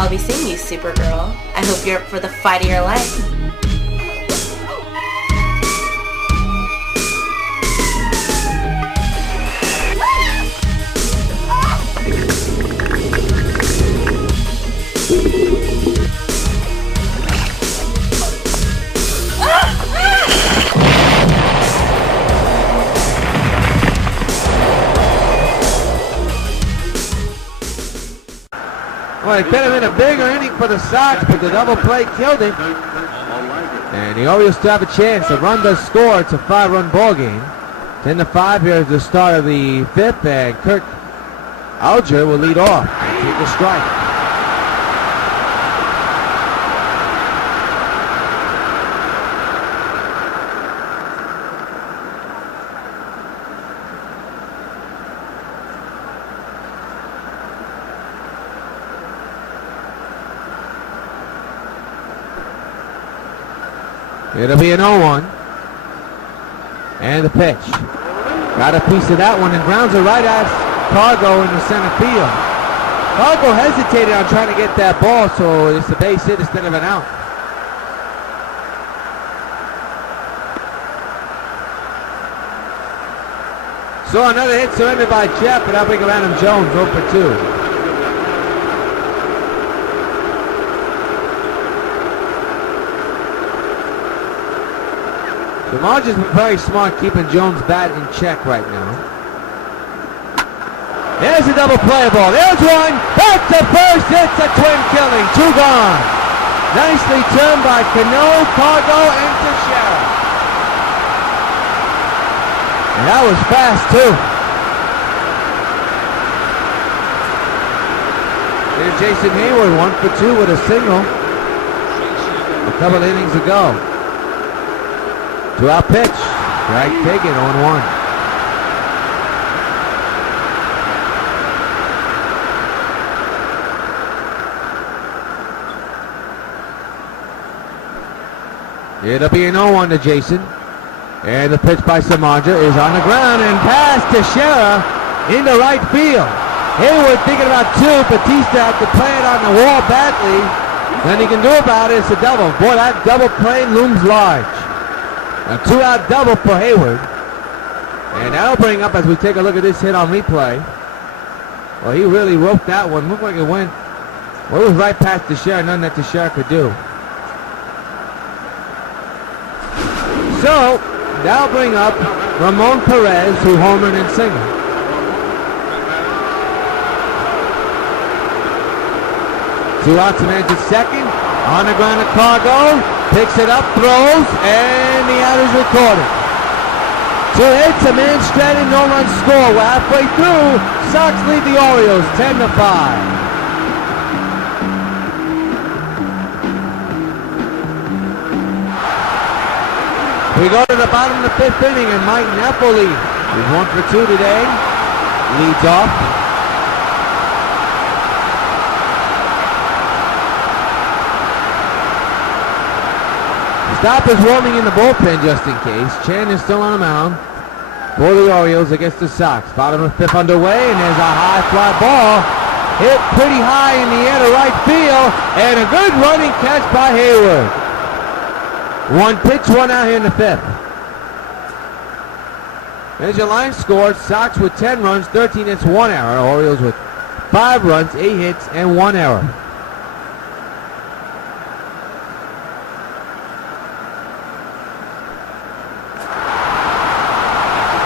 I'll be seeing you, Supergirl. I hope you're up for the fight of your life. Well, it could have been a bigger inning for the Sox, but the double play killed him. And the Orioles still have a chance. The run does score. It's a 5-run ball game. 10-5 here at the start of the 5th, and Kirk Alger will lead off. Take a strike. It'll be an 0-1. And the pitch. Got a piece of that one and grounds it right at Cargo in the center field. Cargo hesitated on trying to get that ball, so it's a base hit instead of an out. So another hit surrendered by Jeff, but that'll bring Adam Jones 0 for 2. The Margins been very smart keeping Jones' bat in check right now. There's a double play ball. There's one. Back to first. It's a twin killing. 2 gone. Nicely turned by CANO, Cargo, and Teixeira. And that was fast too. Here's Jason Hayward, 1 for 2 with a single a couple innings ago. 2-out pitch. Strike taken, 0-1. It'll be an 0-1 to Jason. And the pitch by Samanja is on the ground and past Teixeira into right field. Hayward thinking about 2. Bautista had to play it on the wall badly. Nothing he can do about it. It's a double. Boy, that double play looms large. A 2-out double for Hayward. And that'll bring up, as we take a look at this hit on replay. Well, he really roped that one. Looked like it went, well, it was right past Teixeira. Nothing that Teixeira could do. So, that'll bring up Ramon Perez, who homered and singled. Two outs, man to second. On the ground to Cargo. Picks it up, throws, and the out is recorded. 2 hits, a man stranded, no run score. We're halfway through. Sox lead the Orioles 10-5. We go to the bottom of the 5th inning, and Mike Napoli, who's 1 for 2 today, leads off. Stop is warming in the bullpen just in case. Chan is still on the mound for the Orioles against the Sox. Bottom of the 5th underway, and there's a high fly ball. Hit pretty high in the air to right field, and a good running catch by Hayward. 1 pitch, 1 out here in the 5th. There's your line scored. Sox with 10 runs, 13 hits, 1 error. Orioles with 5 runs, 8 hits, and 1 error.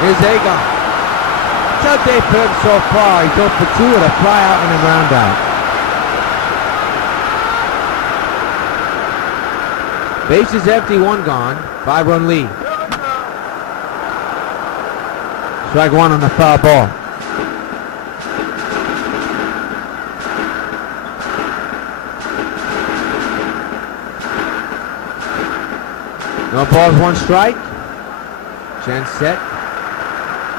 Here's Agon. That's how Dave put him so far. He's 0 for 2 with a fly out and a ground out. Bases empty, 1 gone. 5-run lead. Strike 1 on the foul ball. No balls, 1 strike. Chen set.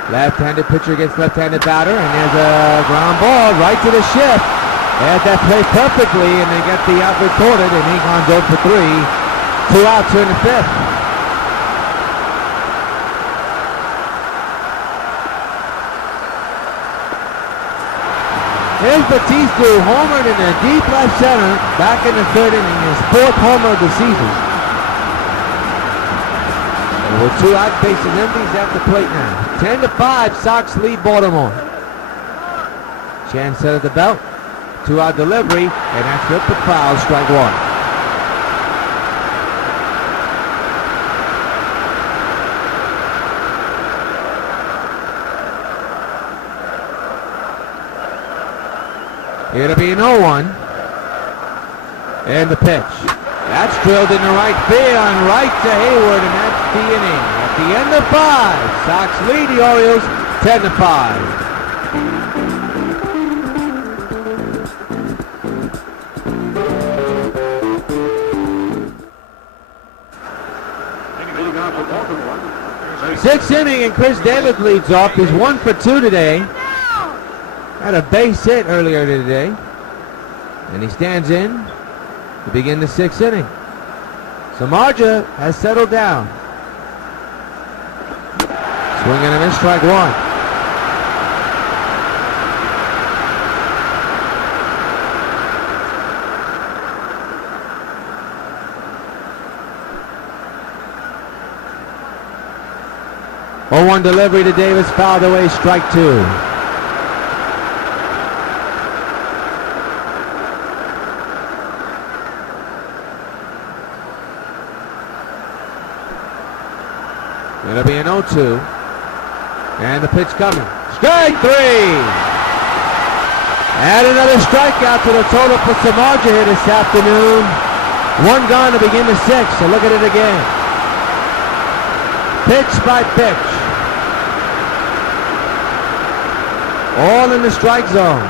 Left-handed pitcher against left-handed batter, and there's a ground ball right to the shift. They had that play perfectly, and they get the out recorded, and Egon's 0 for 3. 2 outs here in the 5th. Here's Bautista, who homered in the deep left center back in the third inning, his 4th homer of the season. And with 2 out, bases empty, he's at the plate now. 10-5, Sox lead Baltimore. Chan set at the belt. 2-out delivery, and that's ripped the foul, strike 1. It'll be an 0-1. And the pitch. That's drilled into right field and right to Hayward, and that's the inning. At the end of 5, Sox lead the Orioles 10-5. Sixth inning, and Chris Davis leads off. He's 1 for 2 today. Had a base hit earlier today. And he stands in to begin the 6th inning. Samardzija has settled down. Swing and a miss, strike 1. Oh, 0-1 delivery to Davis, fouled away, strike 2. It'll be an 0-2. And the pitch coming. Strike 3! Add another strikeout to the total for Samardzija here this afternoon. 1 gone to begin the 6th, so look at it again. Pitch by pitch. All in the strike zone.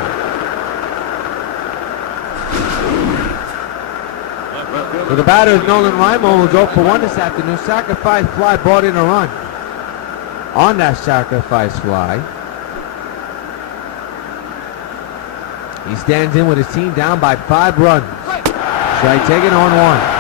So the batter is Nolan Raimon, who's 0 for 1 this afternoon. Sacrifice fly brought in a run. On that sacrifice fly, he stands in with his team down by 5 runs. Should I take it on 1?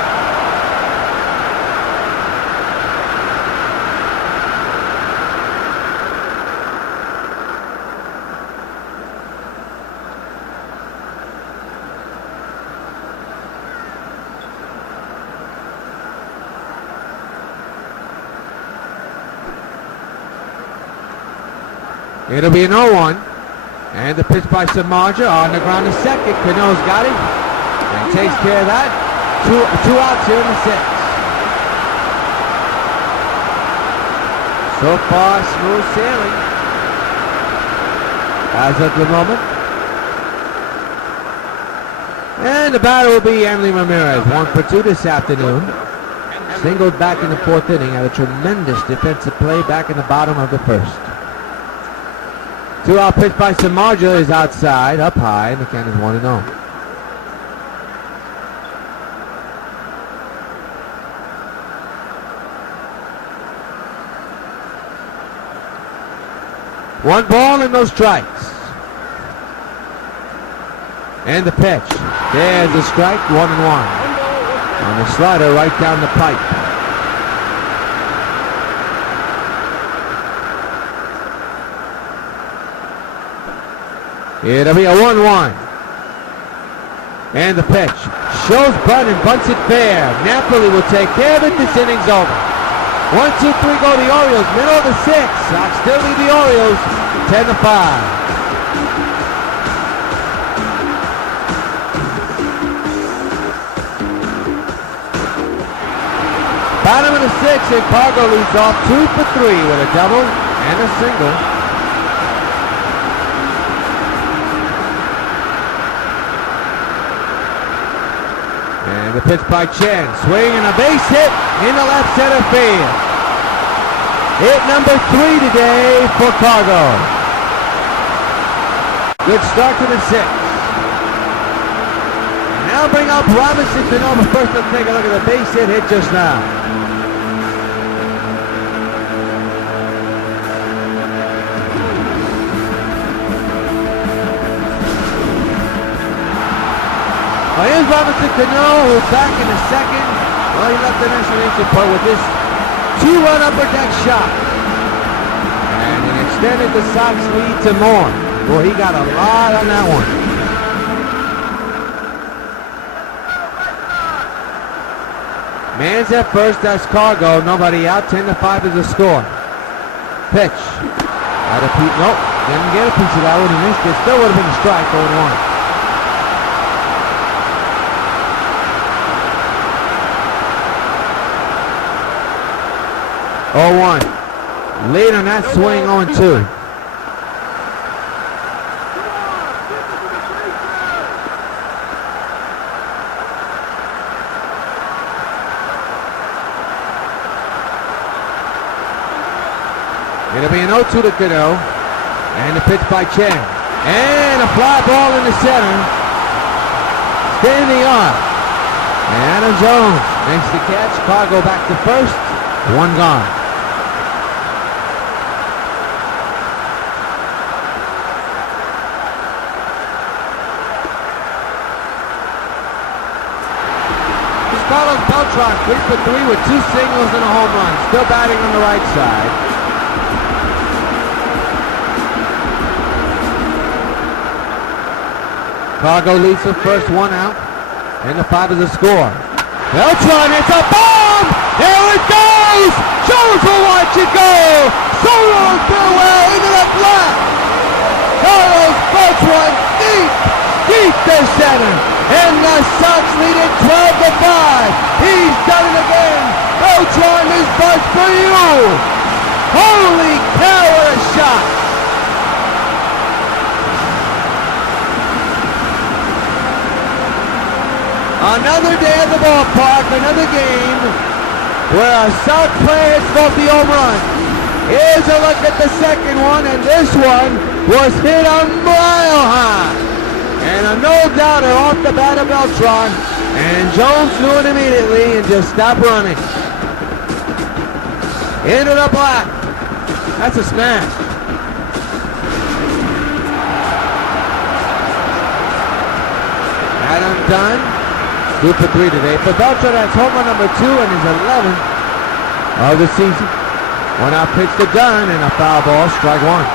It'll be an 0-1. And the pitch by Samardzija on the ground to second. Cano's got it. And takes care of that. Two outs here in the 6th. So far, smooth sailing. As of the moment. And the batter will be Emily Ramirez. 1 for 2 this afternoon. Singled back in the 4th inning. Had a tremendous defensive play back in the bottom of the 1st. 2-out pitch by Samardzija is outside, up high, and the count is 1-0. One ball and no strikes. And the pitch. There's the strike, 1-1. On the slider right down the pipe. It'll be a 1-1. And the pitch. Shows bunt and bunts it fair. Napoli will take care of it. This inning's over. 1, 2, 3 go the Orioles. Middle of the 6th. Sox still lead the Orioles 10-5. Bottom of the 6th, and Cargo leads off 2 for 3 with a double and a single. The pitch by Chen, swing and a base hit in the left center field. Hit number 3 today for Cargo. Good start to the 6th. And now bring up Robinson to know, but first let's take a look at the base hit just now. Well, here's Robinson Cano, who's back in the 2nd. Well, he left the national anthem part with this 2-run upper deck shot. And it extended the Sox lead to more. Boy, he got a lot on that one. Man's at first, that's Cargo. Nobody out. 10-5 is the score. Pitch. Out of Pete. Nope. Didn't get a piece of that. Would have missed it. Still would have been a strike. 0-1. 0-1. Lead on that swing. 0-2. It'll be an 0-2 to CANO. And a pitch by Chen. And a fly ball in the center. Stay in the yard. And Adam Jones makes the catch. Cargo back to first. One gone. Carlos Beltran 3 for 3 with 2 singles and a home run. Still batting on the right side. Cargo leads the first, 1 out. And the 5 is the score. Beltran, it's a bomb! There it goes! Jones will watch it go! Solo fairway into the flat! Carlos Beltran deep to center! And the Sox lead it 12-5! He's done it again! Beltran is buzzed for you! Holy cow, what a shot! Another day at the ballpark, another game where a Sox player hits both the home run. Here's a look at the second one, and this one was hit a mile high. And a no-doubter off the bat of Beltran, and Jones knew it immediately and just stopped running. Into the black. That's a smash. Adam done. 2 for 3 today. For Beltran, that's home run number 2 and his 11th of the season. 1 out pitch to Dunn and a foul ball, strike 1.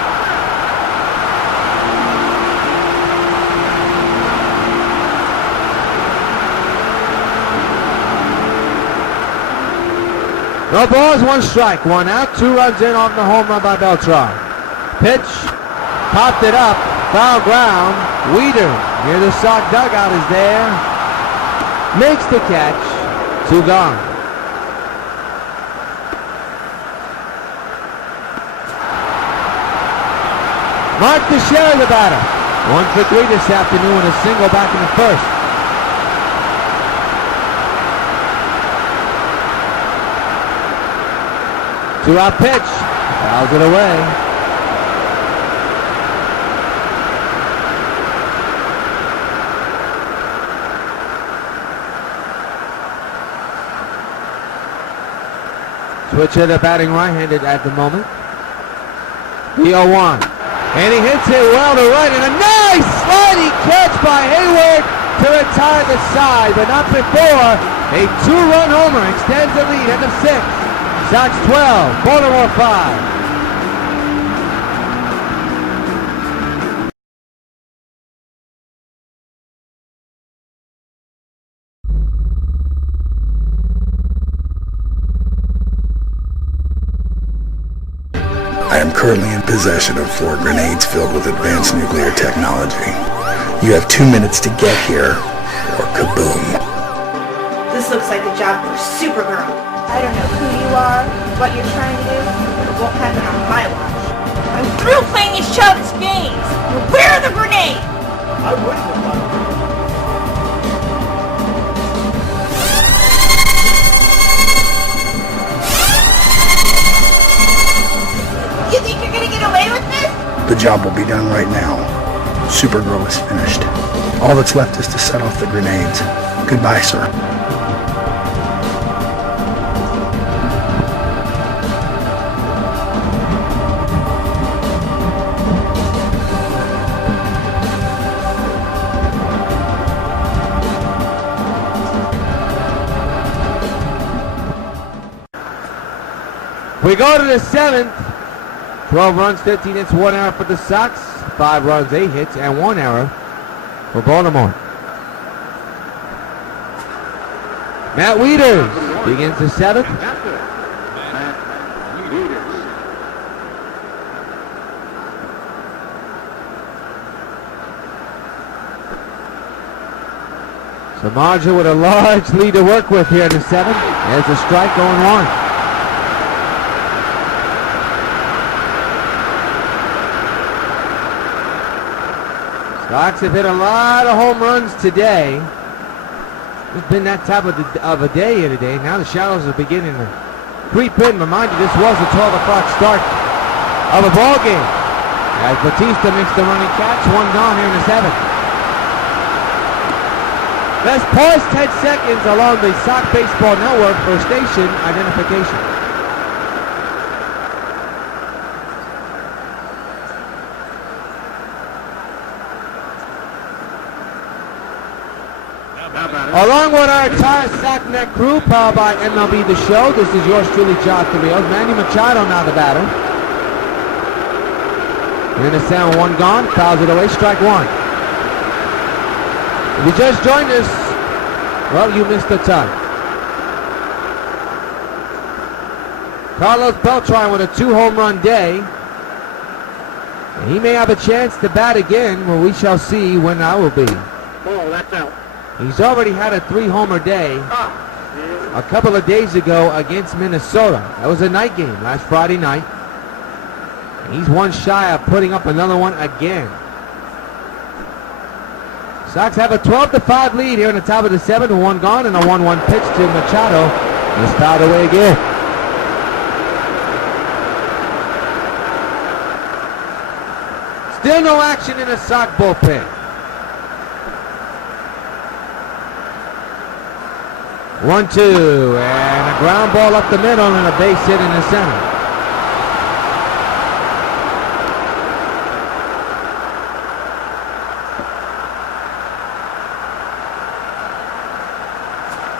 No balls, 1 strike, 1 out, 2 runs in off the home run by Beltran. Pitch, popped it up, foul ground. Wieters near the Sox dugout is there. Makes the catch, 2 gone. Mark Teixeira the batter. 1 for 3 this afternoon with a single back in the first. Two-out pitch, fouls it away. Switch hitter batting right-handed at the moment. The 0-1. And he hits it well to right, and a nice sliding catch by Hayward to retire the side, but not before a 2-run homer extends the lead end of 6. Sox 12, Baltimore 5. I am currently in possession of 4 grenades filled with advanced nuclear technology. You have 2 minutes to get here, or kaboom. This looks like the job for Supergirl. I don't know who you are, what you're trying to do, but it won't happen on my watch. I'm through playing these childish games! Where are the grenades? I wouldn't have done it. You think you're gonna get away with this? The job will be done right now. Supergirl is finished. All that's left is to set off the grenades. Goodbye, sir. We go to the 7th. 12 runs, 15 hits, 1 error for the Sox. 5 runs, 8 hits, and 1 error for Baltimore. Matt Wieters Begins the seventh. Samardzija with a large lead to work with here in the seventh. There's a strike going on. Sox have hit a lot of home runs today. It's been that type of a day here today. Now the shadows are beginning to creep in. Remind you, this was a 12 o'clock start of a ball game. As Bautista makes the running catch, one gone here in the seventh. Let's pause 10 seconds along the Sox Baseball Network for station identification. Along with our entire SockNet crew, powered by MLB The Show, this is yours truly, Jonathan Rios. Manny Machado now the batter. In the sound, one gone, fouls it away, strike one. If you just joined us, well, you missed the time. Carlos Beltran with a 2-home run day. And he may have a chance to bat again, well, we shall see when that will be. Oh, that's out. He's already had a 3-homer day a couple of days ago against Minnesota. That was a night game last Friday night. And he's one shy of putting up another one again. Sox have a 12-5 lead here in the top of the seventh, one gone, and a 1-1 pitch to Machado. It's fouled away again. Still no action in the Sox bullpen. 1-2, and a ground ball up the middle and a base hit in the center.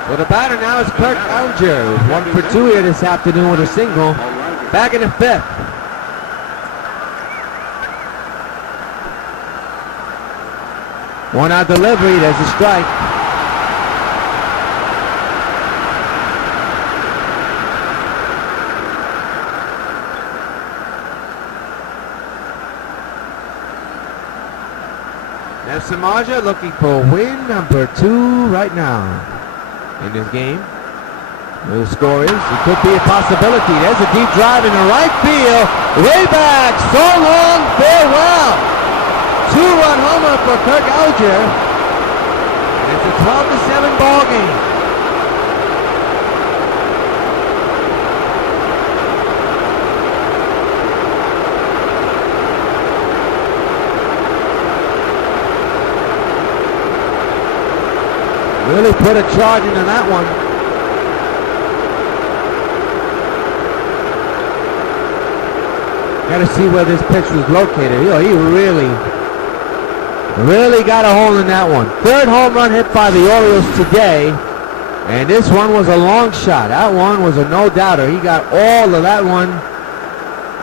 So the batter now is Kirk Alger, 1 for 2 here this afternoon with a single. Back in the fifth. One out delivery, there's a strike. Samardzija looking for win number 2 right now in this game. The score is, it could be a possibility. There's a deep drive in the right field. Way back, so long, farewell. 2-run homer for Kirk Alger. And it's a 12-7 ball game. Really put a charge into that one. Got to see where this pitch was located. You know, he really got a hold in that one. 3rd home run hit by the Orioles today. And this one was a long shot. That one was a no-doubter. He got all of that one.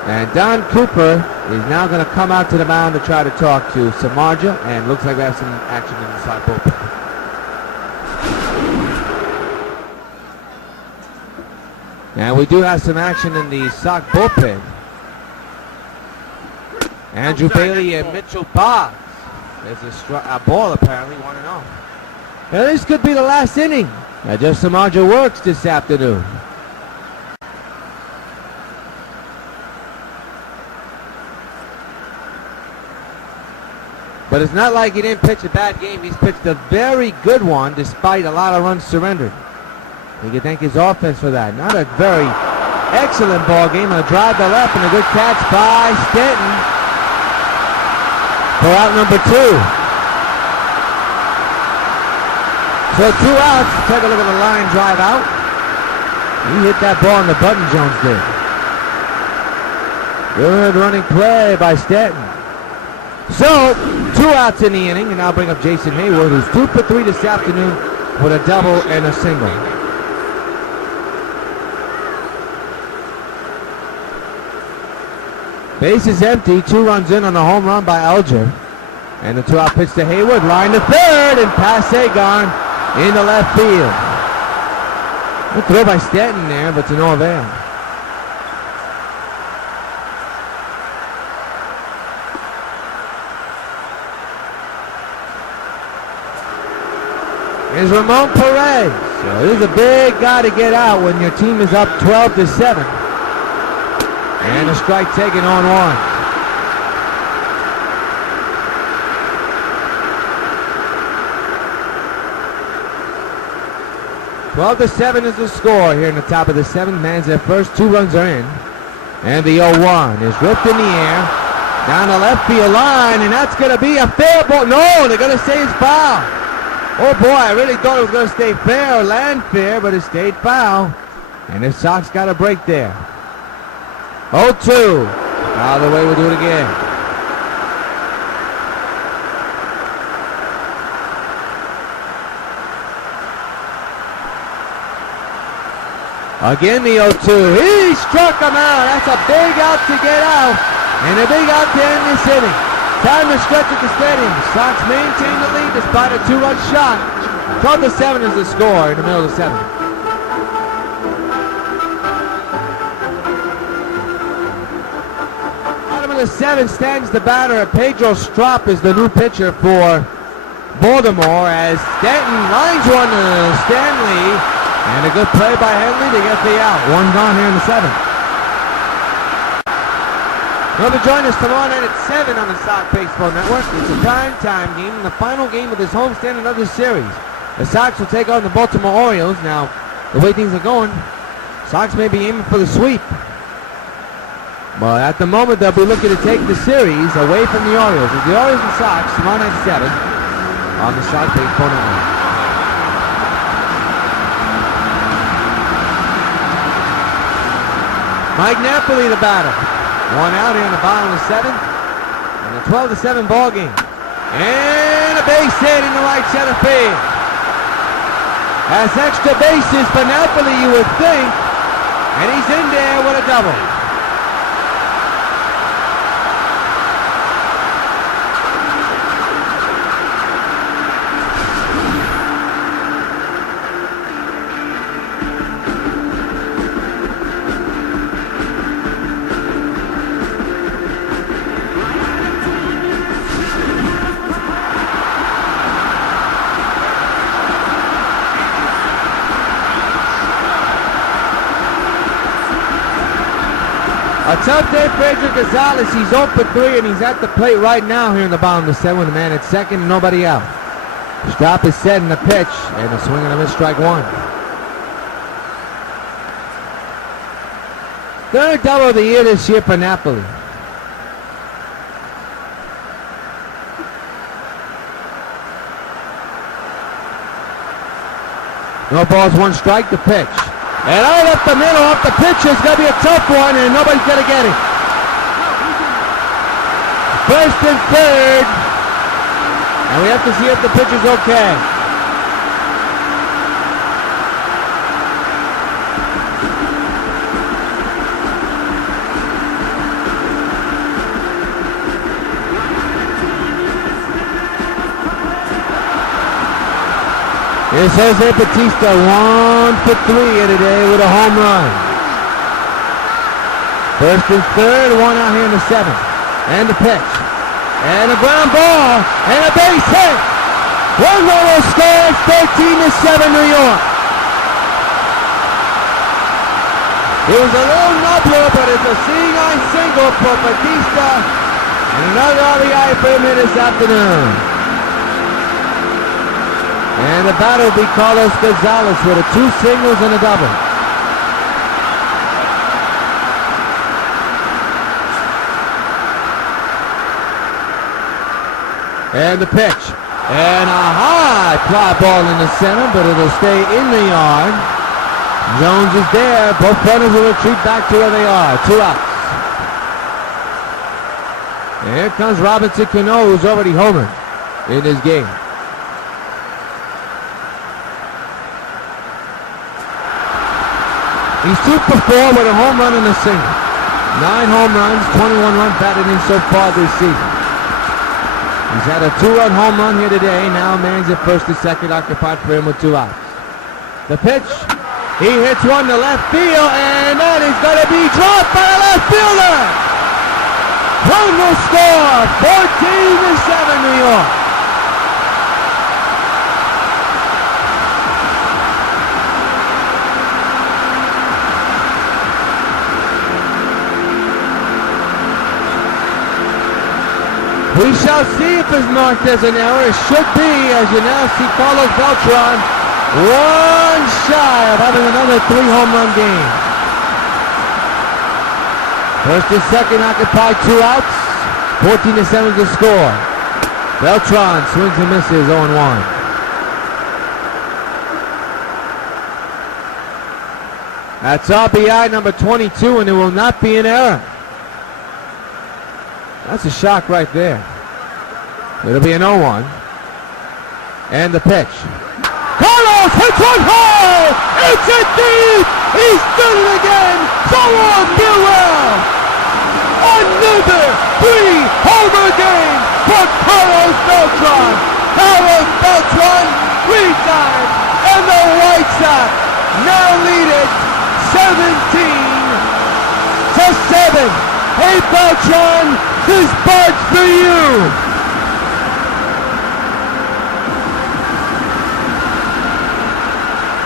And Don Cooper is now going to come out to the mound to try to talk to Samardzija. And looks like we have some action in the side bullpen. And we do have some action in the Sox bullpen. Andrew Bailey and Mitchell Boggs. There's a ball apparently, 1-0. Now this could be the last inning. Now just Samardzija works this afternoon. But it's not like he didn't pitch a bad game. He's pitched a very good one despite a lot of runs surrendered. You can thank his offense for that. Not a very excellent ball game. A drive to left and a good catch by Stanton for out number 2. So 2 outs. Take a look at the line drive out. He hit that ball in the button, Jones did. Good running play by Stanton. So 2 outs in the inning, and I'll bring up Jason Hayward, who's 2 for 3 this afternoon with a double and a single. Base is empty, 2 runs in on a home run by Alger. And the 2-out pitch to Hayward, line to third, and passe gone into left field. Good throw by Stanton there, but to no avail. Here's Ramon Perez. So this is a big guy to get out when your team is up 12-7. And a strike taken on 1. 12-7 is the score here in the top of the 7th. Man's their first 2 runs are in. And the 0-1 is ripped in the air. Down the left field line, and that's going to be a fair ball. No, they're going to say it's foul. Oh boy, I really thought it was going to stay fair or land fair, but it stayed foul. And the Sox got a break there. 0-2. Out of the way, we'll do it again. Again the 0-2. He struck him out. That's a big out to get out. And a big out to end this inning. Time to stretch at the stadium. Sox maintain the lead despite a 2-run shot. 12-7 is the score in the middle of the 7th. Bottom of the 7th stands the batter. Pedro Strop is the new pitcher for Baltimore as Stanton lines one to Stanley. And a good play by Henley to get the out. 1 gone here in the 7th. Remember, join us tomorrow night at 7 on the Sox Baseball Network. It's a prime-time game and the final game of this homestand and other series. The Sox will take on the Baltimore Orioles. Now, the way things are going, Sox may be aiming for the sweep. But at the moment, they'll be looking to take the series away from the Orioles. It's the Orioles and Sox tomorrow night at 7 on the Sox Baseball Network. Mike Napoli, the batter. 1 out here in the bottom of the 7th. And a 12-7 ball game. And a base hit in the right center field. Has extra bases for Napoli, you would think. And he's in there with a double. A tough day for Adrian Gonzalez. He's 0 for 3 and he's at the plate right now here in the bottom of the 7th with a man at second and nobody out. Strop is set in the pitch and a swing and a miss, strike 1. Third double of the year this year for Napoli. No balls, 1 strike, the pitch. And right up the middle, off the pitch is going to be a tough one, and nobody's going to get it. First and third. And we have to see if the pitch is okay. Here's Jose Bautista, 1 for 3 here today with a home run. First and third, 1 out here in the 7th. And the pitch. And a ground ball. And a base hit. 1 runner scores, 13-7 New York. It was a little nubbler, but it's a seeing-eye single for Bautista. And another RBI for him here this afternoon. And the batter will be Carlos Gonzalez with 2 singles and a double. And the pitch. And a high fly ball in the center, but it'll stay in the yard. Jones is there. Both runners will retreat back to where they are. 2 outs. And here comes Robinson Cano, who's already homered in this game. He's 2 for 4 with a home run and a single. 9 home runs, 21 runs batted in so far this season. He's had a 2-run home run here today. Now man's at first and second occupied for him with 2 outs. The pitch, He hits one to left field, and that is going to be dropped by the left fielder. Run will score, 14-7 New York. We shall see if it's marked as an error. It should be, as you now see Carlos Beltran one shy of having another 3-home run game. First and second occupied, 2 outs. 14-7 is the score. Beltran swings and misses, 0-1. That's RBI number 22, and it will not be an error. That's a shock right there. It'll be an 0-1. And the pitch. Carlos hits one high! It's a deep! He's done it again! So on, farewell! Another 3-homer game for Carlos Beltran! Carlos Beltran retired, and the White Sox now lead it 17-7. Hey Beltran, this part's for you!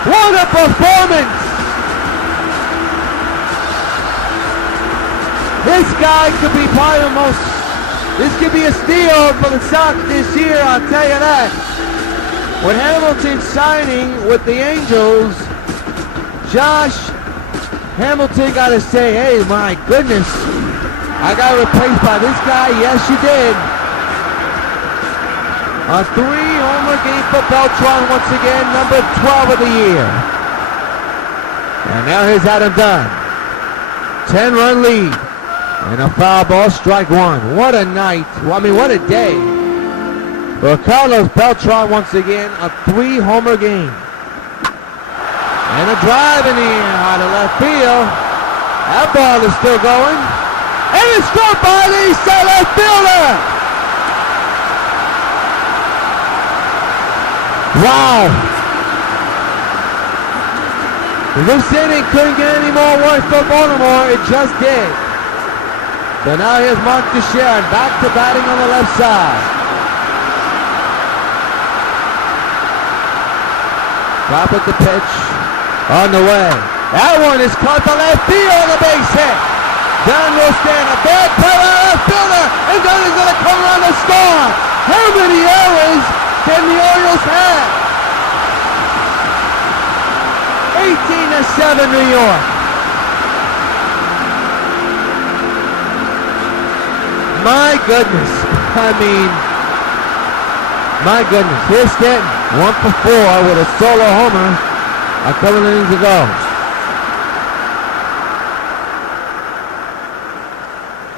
What a performance! This guy could be probably the most, this could be a steal for the Sox this year, I'll tell you that. With Hamilton signing with the Angels, Josh Hamilton got to say, hey, my goodness, I got replaced by this guy. Yes, you did. A 3-homer game for Beltran once again, number 12 of the year. And now here's Adam Dunn. 10-run lead. And a foul ball, strike one. What a night. Well, I mean, what a day. For Carlos Beltran once again, a 3-homer game. And a drive in the air out of left field. That ball is still going. And it's struck by the center fielder. Wow. This inning couldn't get any more worse for Baltimore. It just did. So now here's Mark Teixeira back to batting on the left side. Drop at the pitch. On the way. That one is caught to left field on the base hit. Dunn will stand a bad play on the left fielder. And Dunn is going to come around the score. How many errors can the Orioles have? 18-7 New York. My goodness. I mean, my goodness. Here's Stanton. 1 for 4 with a solo homer a couple innings ago.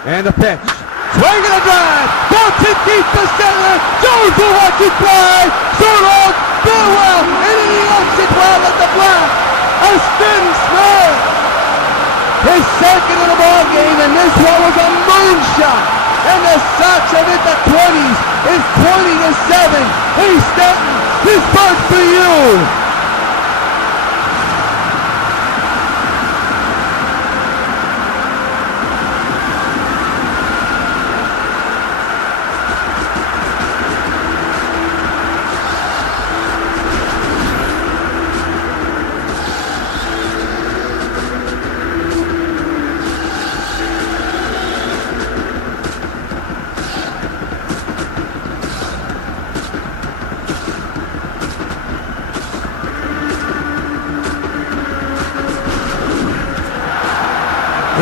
And the pitch. Swing and a drive. Belton deep to center. Jones will watch it fly. Short on. Farewell. And he lets it well at the block. A spin Smith. His second in the ball game, and this one was a moonshot. And the Sox have hit the 20s. It's 20-7. Hey Stanton, this part's for you.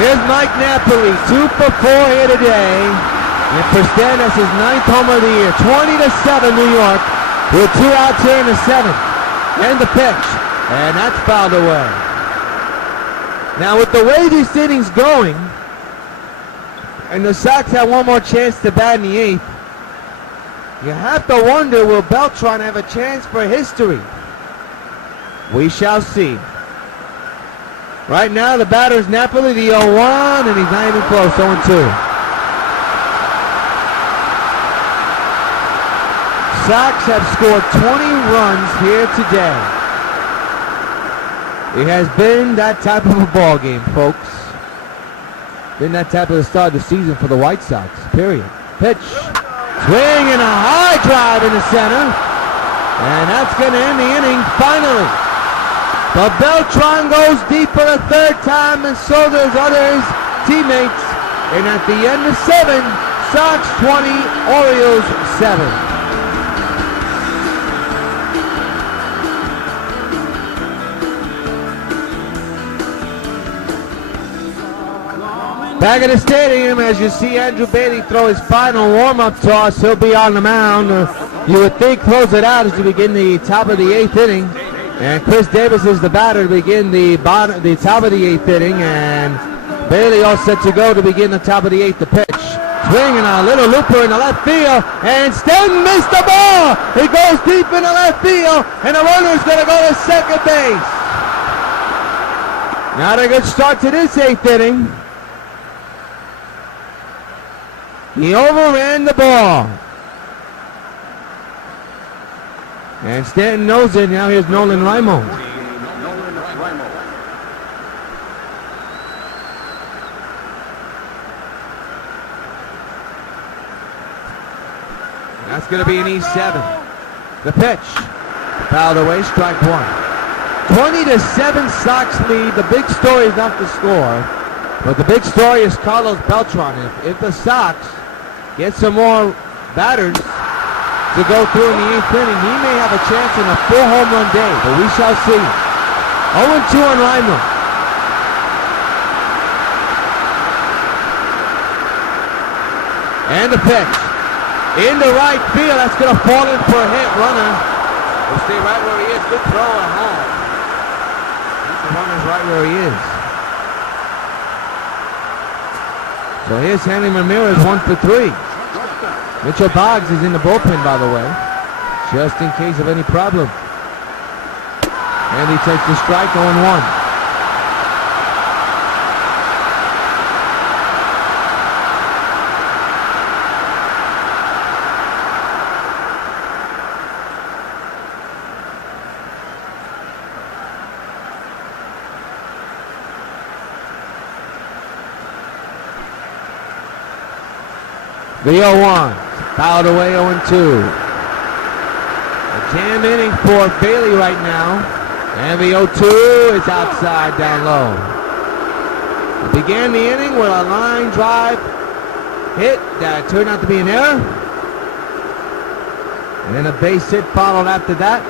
Here's Mike Napoli, 2 for 4 here today. And for Stan, that's his 9th homer of the year. 20-7 New York with 2 outs here in the 7th. And the pitch. And that's fouled away. Now with the way this inning's going, and the Sox have one more chance to bat in the 8th, you have to wonder, will Beltran have a chance for history? We shall see. Right now, the batter's Napoli, the 0-1, and he's not even close, 0-2. Sox have scored 20 runs here today. It has been that type of a ball game, folks. Been that type of the start of the season for the White Sox, period. Pitch. Swing and a high drive in the center. And that's going to end the inning finally. But Beltran goes deep for the third time, and so does others teammates. And at the end of 7, Sox 20, Orioles 7. Back at the stadium, as you see Andrew Bailey throw his final warm-up toss, he'll be on the mound. You would think close it out as we begin the top of the 8th inning. And Chris Davis is the batter to begin the top of the 8th inning. And Bailey all set to go to begin the top of the 8th. The pitch. Swing and a little looper in the left field. And Stanton missed the ball. He goes deep in the left field. And the runner's going to go to second base. Not a good start to this 8th inning. He overran the ball. And Stanton knows it. Now here's Nolan Ramon. That's going to be an E7. The pitch. Fouled away, strike 1. 20-7 Sox lead. The big story is not the score, but the big story is Carlos Beltran. If the Sox get some more batters to go through in the 8th inning, he may have a chance in a full home run day, but we shall see. 0-2 on Ramon. And the pitch. Into right field. That's going to fall in for a hit. Runner will stay right where he is. Good throw at home. The runner's right where he is. So here's Henry Ramirez, 1 for 3. Mitchell Boggs is in the bullpen, by the way, just in case of any problem. And he takes the strike, 0-1. The 0-1, fouled away, 0-2. A jam inning for Bailey right now. And the 0-2 is outside, down low. It began the inning with a line drive hit that turned out to be an error. And then a base hit followed after that.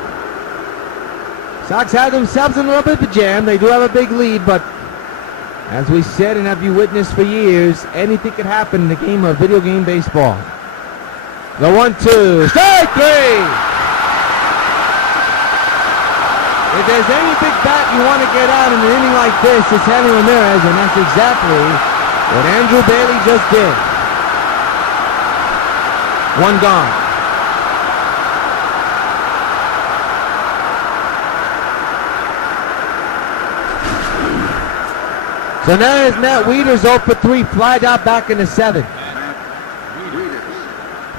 Sox have themselves in a little bit of a jam. They do have a big lead, but as we said and have you witnessed for years, anything can happen in the game of video game baseball. The 1-2, strike 3! If there's any big bat you want to get out in an inning like this, it's Henry Ramirez, and that's exactly what Andrew Bailey just did. 1 gone. So now there's Matt Wieters 0 for 3, flied out back in the 7th.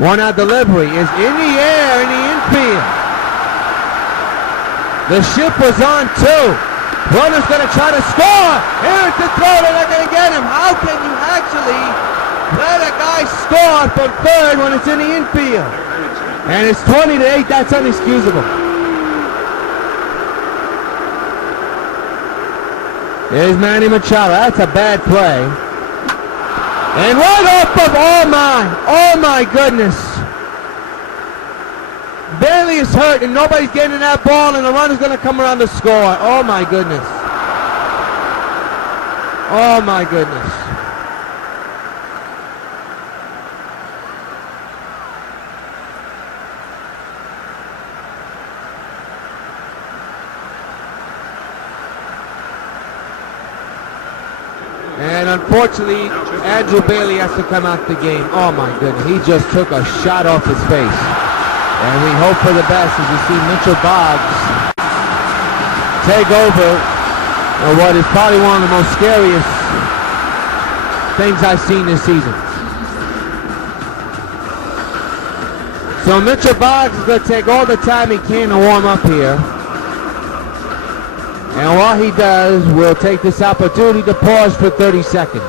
1-out delivery is in the air in the infield. The ship was on 2. Runner's going to try to score. Here's the throw, they're not going to get him. How can you actually let a guy score from third when it's in the infield? And it's 20-8, that's inexcusable. There's Manny Machado. That's a bad play. And right off of, oh my goodness. Bailey is hurt and nobody's getting that ball and the runner's going to come around to score. Oh my goodness. Oh my goodness. And unfortunately, Andrew Bailey has to come out the game. Oh my goodness, he just took a shot off his face. And we hope for the best as you see Mitchell Boggs take over what is probably one of the most scariest things I've seen this season. So Mitchell Boggs is going to take all the time he can to warm up here. And while he does, we'll take this opportunity to pause for 30 seconds.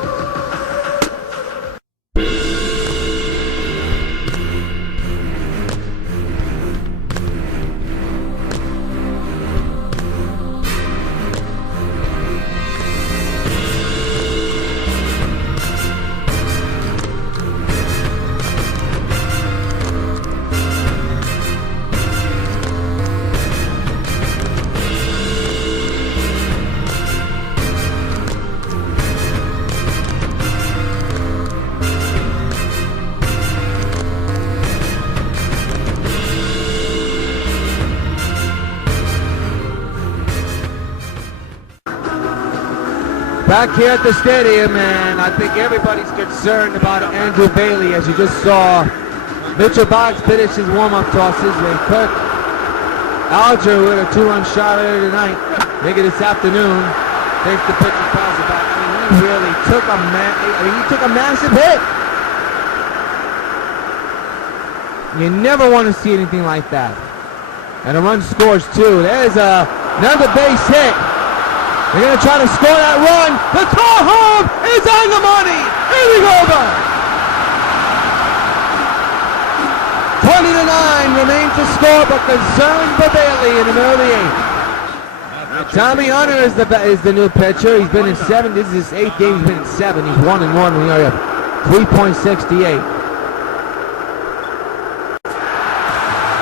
Back here at the stadium, and I think everybody's concerned about Andrew Bailey, as you just saw. Mitchell Boggs finished his warm-up tosses, and Kirk Alger with a 2-run shot earlier tonight, maybe this afternoon, takes the pitch and fouls it back. I mean, he really took a massive hit. You never want to see anything like that. And a run scores too. There's another base hit. They're going to try to score that run. The throw home is on the money. Inning over. 20-9 remains to score, but concern for Bailey in an early 8th. Tommy Hunter is the new pitcher. He's been in 7. This is his 8th game. He's been in 7. He's 1-1. We are at 3.68.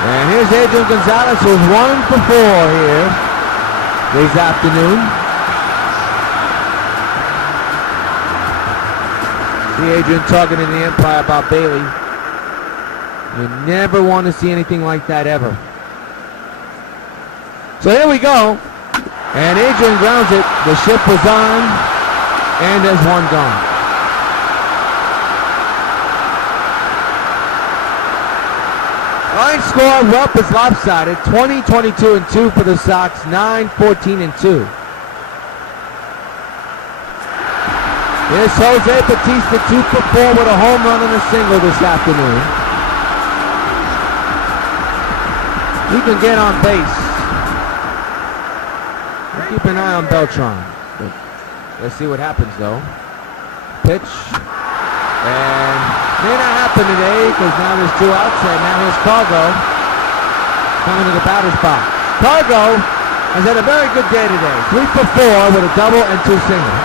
And here's Adrian Gonzalez, who's 1 for 4 here this afternoon. See Adrian talking in the Empire about Bailey. You never want to see anything like that ever. So here we go. And Adrian grounds it. The shift was on. And there's one gone. Line score, Rupp is lopsided. 20-22-2 for the Sox. 9-14-2. Here's Jose Bautista, 2 for 4 with a home run and a single this afternoon. He can get on base. We'll keep an eye on Beltran. But let's see what happens though. Pitch. And may not happen today because now there's 2 outs and now here's Cargo coming to the batter's box. Cargo has had a very good day today. 3 for 4 with a double and 2 singles.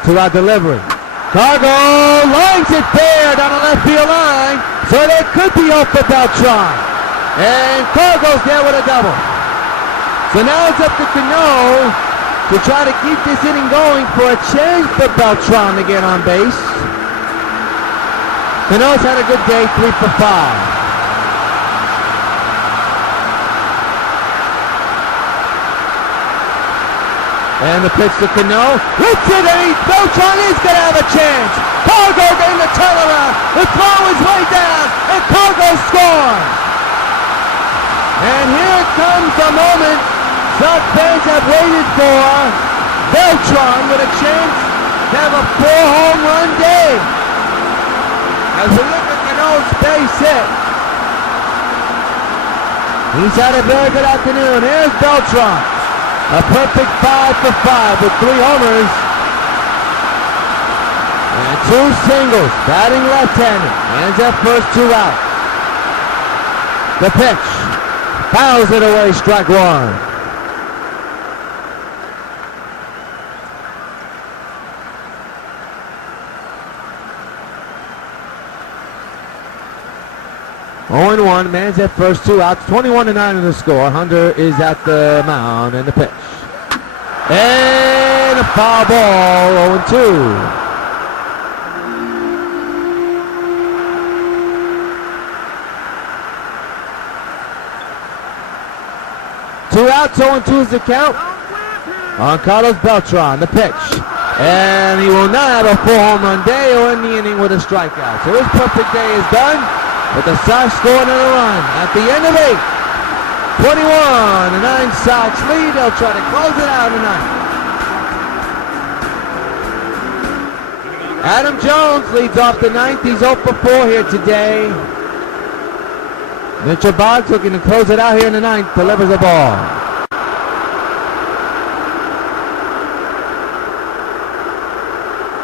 Two-out delivery. Cargo lines it fair down the left field line, so there could be hope for Beltran. And Cargo's there with a double. So now it's up to CANO to try to keep this inning going for a chance for Beltran to get on base. CANO's had a good day, 3 for 5. And the pitch to CANO. Hits it, and Beltran is going to have a chance. Cargo getting the turnaround. The throw is way down, and Cargo scores. And here comes the moment Sox fans have waited for. Beltran with a chance to have a 4-home run day. As we look at CANO's base hit. He's had a very good afternoon. Here's Beltran. A perfect 5 for 5 with 3 homers and 2 singles. Batting left-handed. Hands up first, 2 out. The pitch. Fouls it away, strike 1. Oh, 1, man's at first, 2 outs, 21-9 in the score. Hunter is at the mound and the pitch. And a foul ball, 0-2. Two outs, 0-2 is the count on Carlos Beltran, the pitch. And he will not have a 4-home run day or end the inning with a strikeout. So his perfect day is done. But the Sox scored another run at the end of 8. 21-9 Sox lead. They'll try to close it out tonight. Adam Jones leads off the ninth. He's 0 for 4 here today. Mitchell Boggs looking to close it out here in the ninth. Delivers the ball.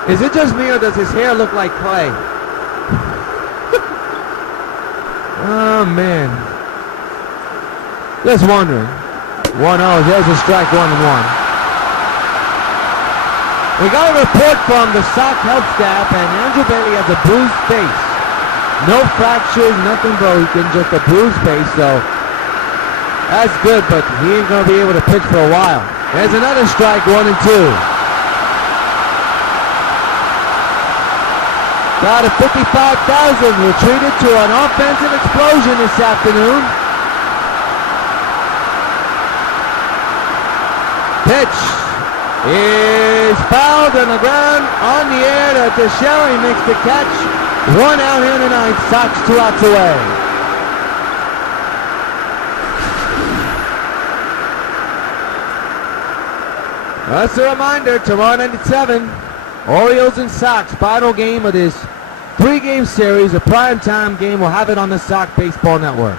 Is it just me or does his hair look like clay? Oh, man. Just wondering. 1-0. There's a strike, 1-1. We got a report from the Sox health staff, and Andrew Bailey has a bruised face. No fractures, nothing broken, just a bruised face, so that's good, but he ain't going to be able to pitch for a while. There's another strike, 1-2. Got a 55,000, retreated to an offensive explosion this afternoon. Pitch is fouled on the ground, on the air to Shell. He makes the catch. 1 out here in the ninth. Sox 2 outs away. That's a reminder, tomorrow night at 7, Orioles and Sox, final game of this 3-game series, a primetime game. We'll have it on the Sox Baseball Network.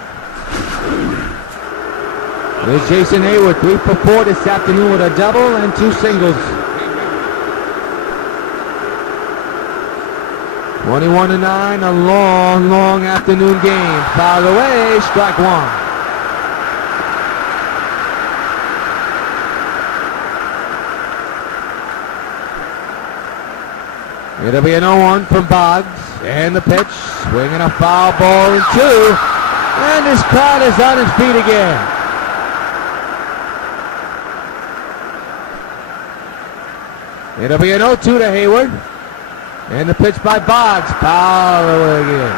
There's Jason Hayward, 3 for 4 this afternoon with a double and 2 singles. 21-9, a long, long afternoon game. Fouled away, strike 1. It'll be an 0-1 from Boggs. And the pitch, swinging a foul ball in 2. And this crowd is on its feet again. It'll be an 0-2 to Hayward. And the pitch by Boggs. Foul away again.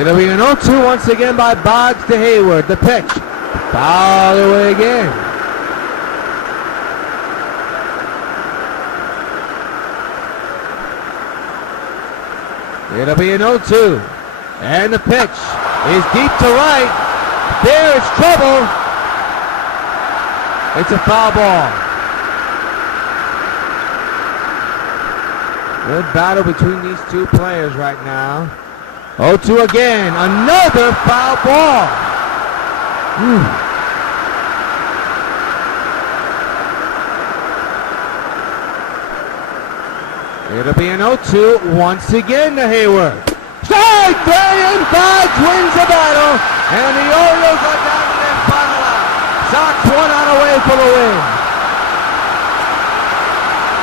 It'll be an 0-2 once again by Boggs to Hayward. The pitch. Foul away again. It'll be an 0-2. And the pitch is deep to right. There is trouble. It's a foul ball. Good battle between these two players right now. 0-2 again. Another foul ball. It'll be an 0-2 once again to Hayward. Strike 3 and Boggs wins the battle. And the Orioles are down to their final out. Sox 1 out away for the win.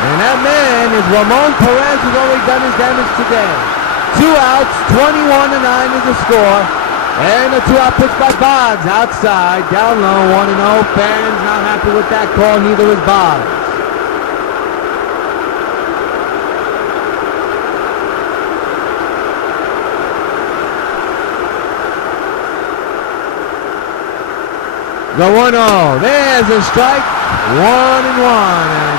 And that man is Ramon Perez, who's already done his damage today. 2 outs, 21-9 is the score. And a 2-out pitch by Boggs outside, down low, 1-0. Fans not happy with that call, neither is Boggs. The 1-0. There's a strike. 1-1. And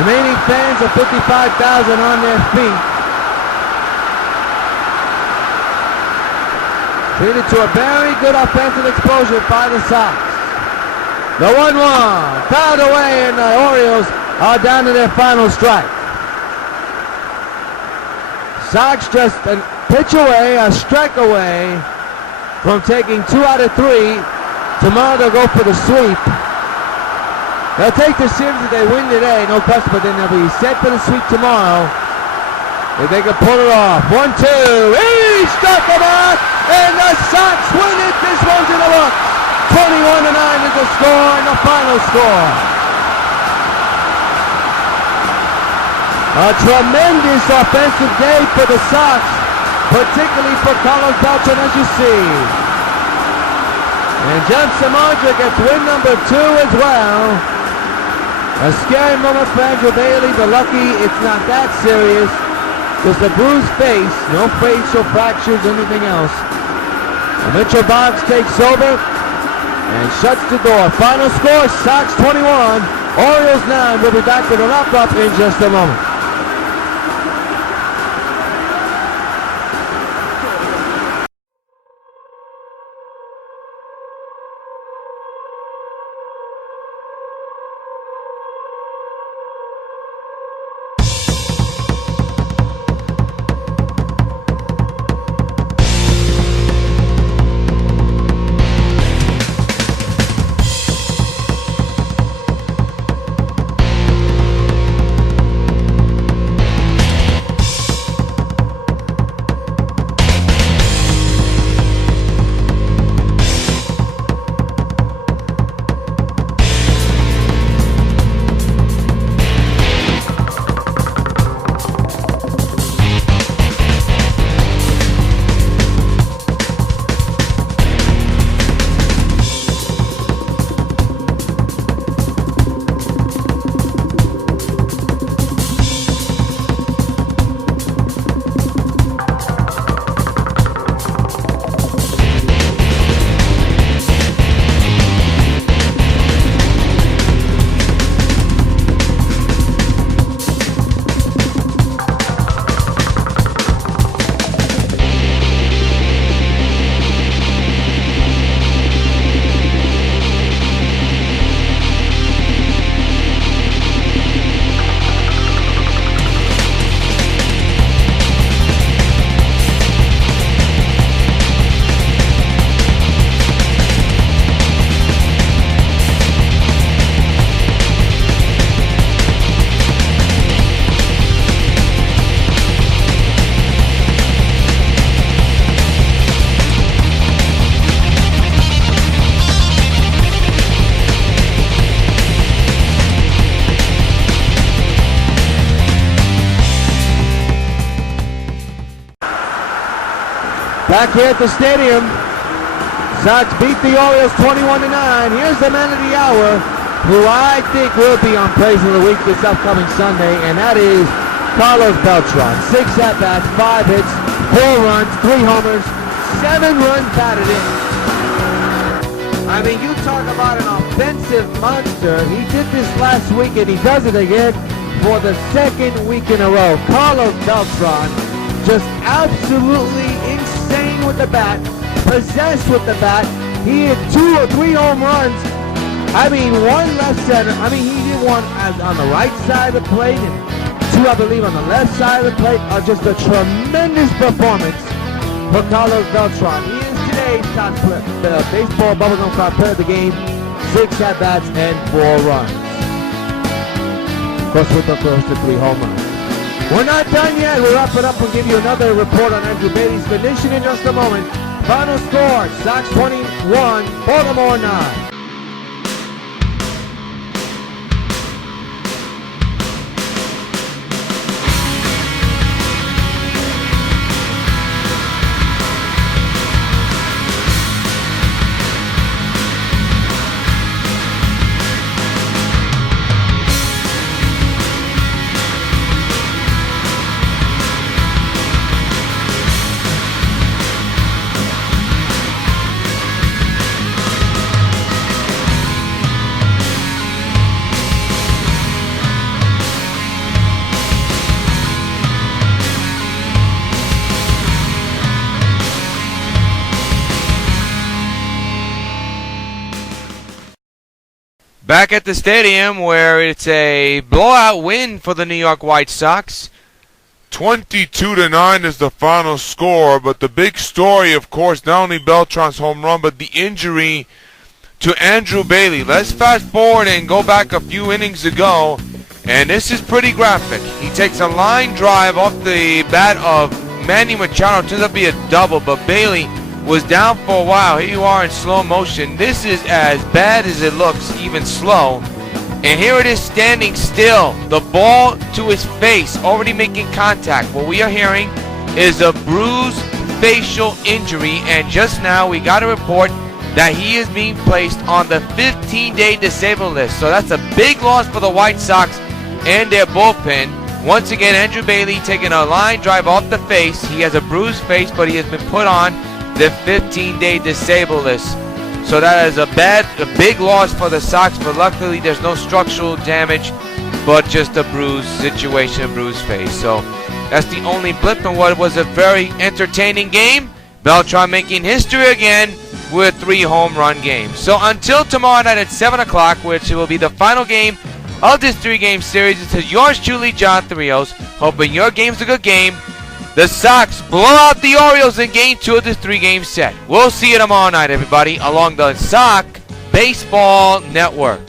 remaining fans of 55,000 on their feet. Treated to a very good offensive explosion by the Sox. The 1-1. Fouled away, and the Orioles are down to their final strike. Sox just a pitch away, a strike away from taking 2 out of 3. Tomorrow they'll go for the sweep. They'll take the series if they win today, no question, but then they'll be set for the sweep tomorrow if they can pull it off. 1-2, he struck him out, and the Sox win it. This one's in the books. 21-9 is the score, and the final score. A tremendous offensive day for the Sox, particularly for Carlos Beltran, as you see. And John Samandra gets win number 2 as well. A scary moment for Andrew Bailey, but lucky it's not that serious. Just a bruised face, no facial fractures, anything else. And Mitchell Boggs takes over and shuts the door. Final score, Sox 21, Orioles 9. We'll be back with a wrap-up in just a moment. Back here at the stadium, Sox beat the Orioles 21-9. Here's the man of the hour, who I think will be on Praise of the Week this upcoming Sunday, and that is Carlos Beltran. 6 at-bats, 5 hits, 4 runs, 3 homers, 7 runs batted in. I mean, you talk about an offensive monster. He did this last week, and he does it again for the second week in a row. Carlos Beltran, just absolutely insane with the bat, possessed with the bat. He hit 2 or 3 home runs. I mean, 1 left center. I mean, he did 1 on the right side of the plate and 2, I believe, on the left side of the plate. Just a tremendous performance for Carlos Beltran. He is today's top baseball bubblegum card player of the game. 6 at-bats and 4 runs. Of course, with the close to 3 home runs. We're not done yet. We'll wrap it up and give you another report on Andrew Bailey's condition in just a moment. Final score, Sox 21, Baltimore 9. Back at the stadium where it's a blowout win for the New York White Sox. 22-9 is the final score, but the big story, of course, not only Beltran's home run, but the injury to Andrew Bailey. Let's fast forward and go back a few innings ago, and this is pretty graphic. He takes a line drive off the bat of Manny Machado. It turns out to be a double, but Bailey was down for a while. Here you are in slow motion. This is as bad as it looks, even slow. And here it is standing still. The ball to his face, already making contact. What we are hearing is a bruised facial injury. And just now we got a report that he is being placed on the 15-day disabled list. So that's a big loss for the White Sox and their bullpen. Once again, Andrew Bailey taking a line drive off the face. He has a bruised face, but he has been put on the 15-day disabled list. So that is a big loss for the Sox, but luckily there's no structural damage, but just a bruised situation, a bruised face. So that's the only blip in what was a very entertaining game. Beltran making history again with 3 home run games. So until tomorrow night at 7 o'clock, which will be the final game of this 3-game series, it's yours truly, Jonathan Rios, hoping your game's a good game. The Sox blow out the Orioles in Game 2 of this 3-game set. We'll see you tomorrow night, everybody, along the Sox Baseball Network.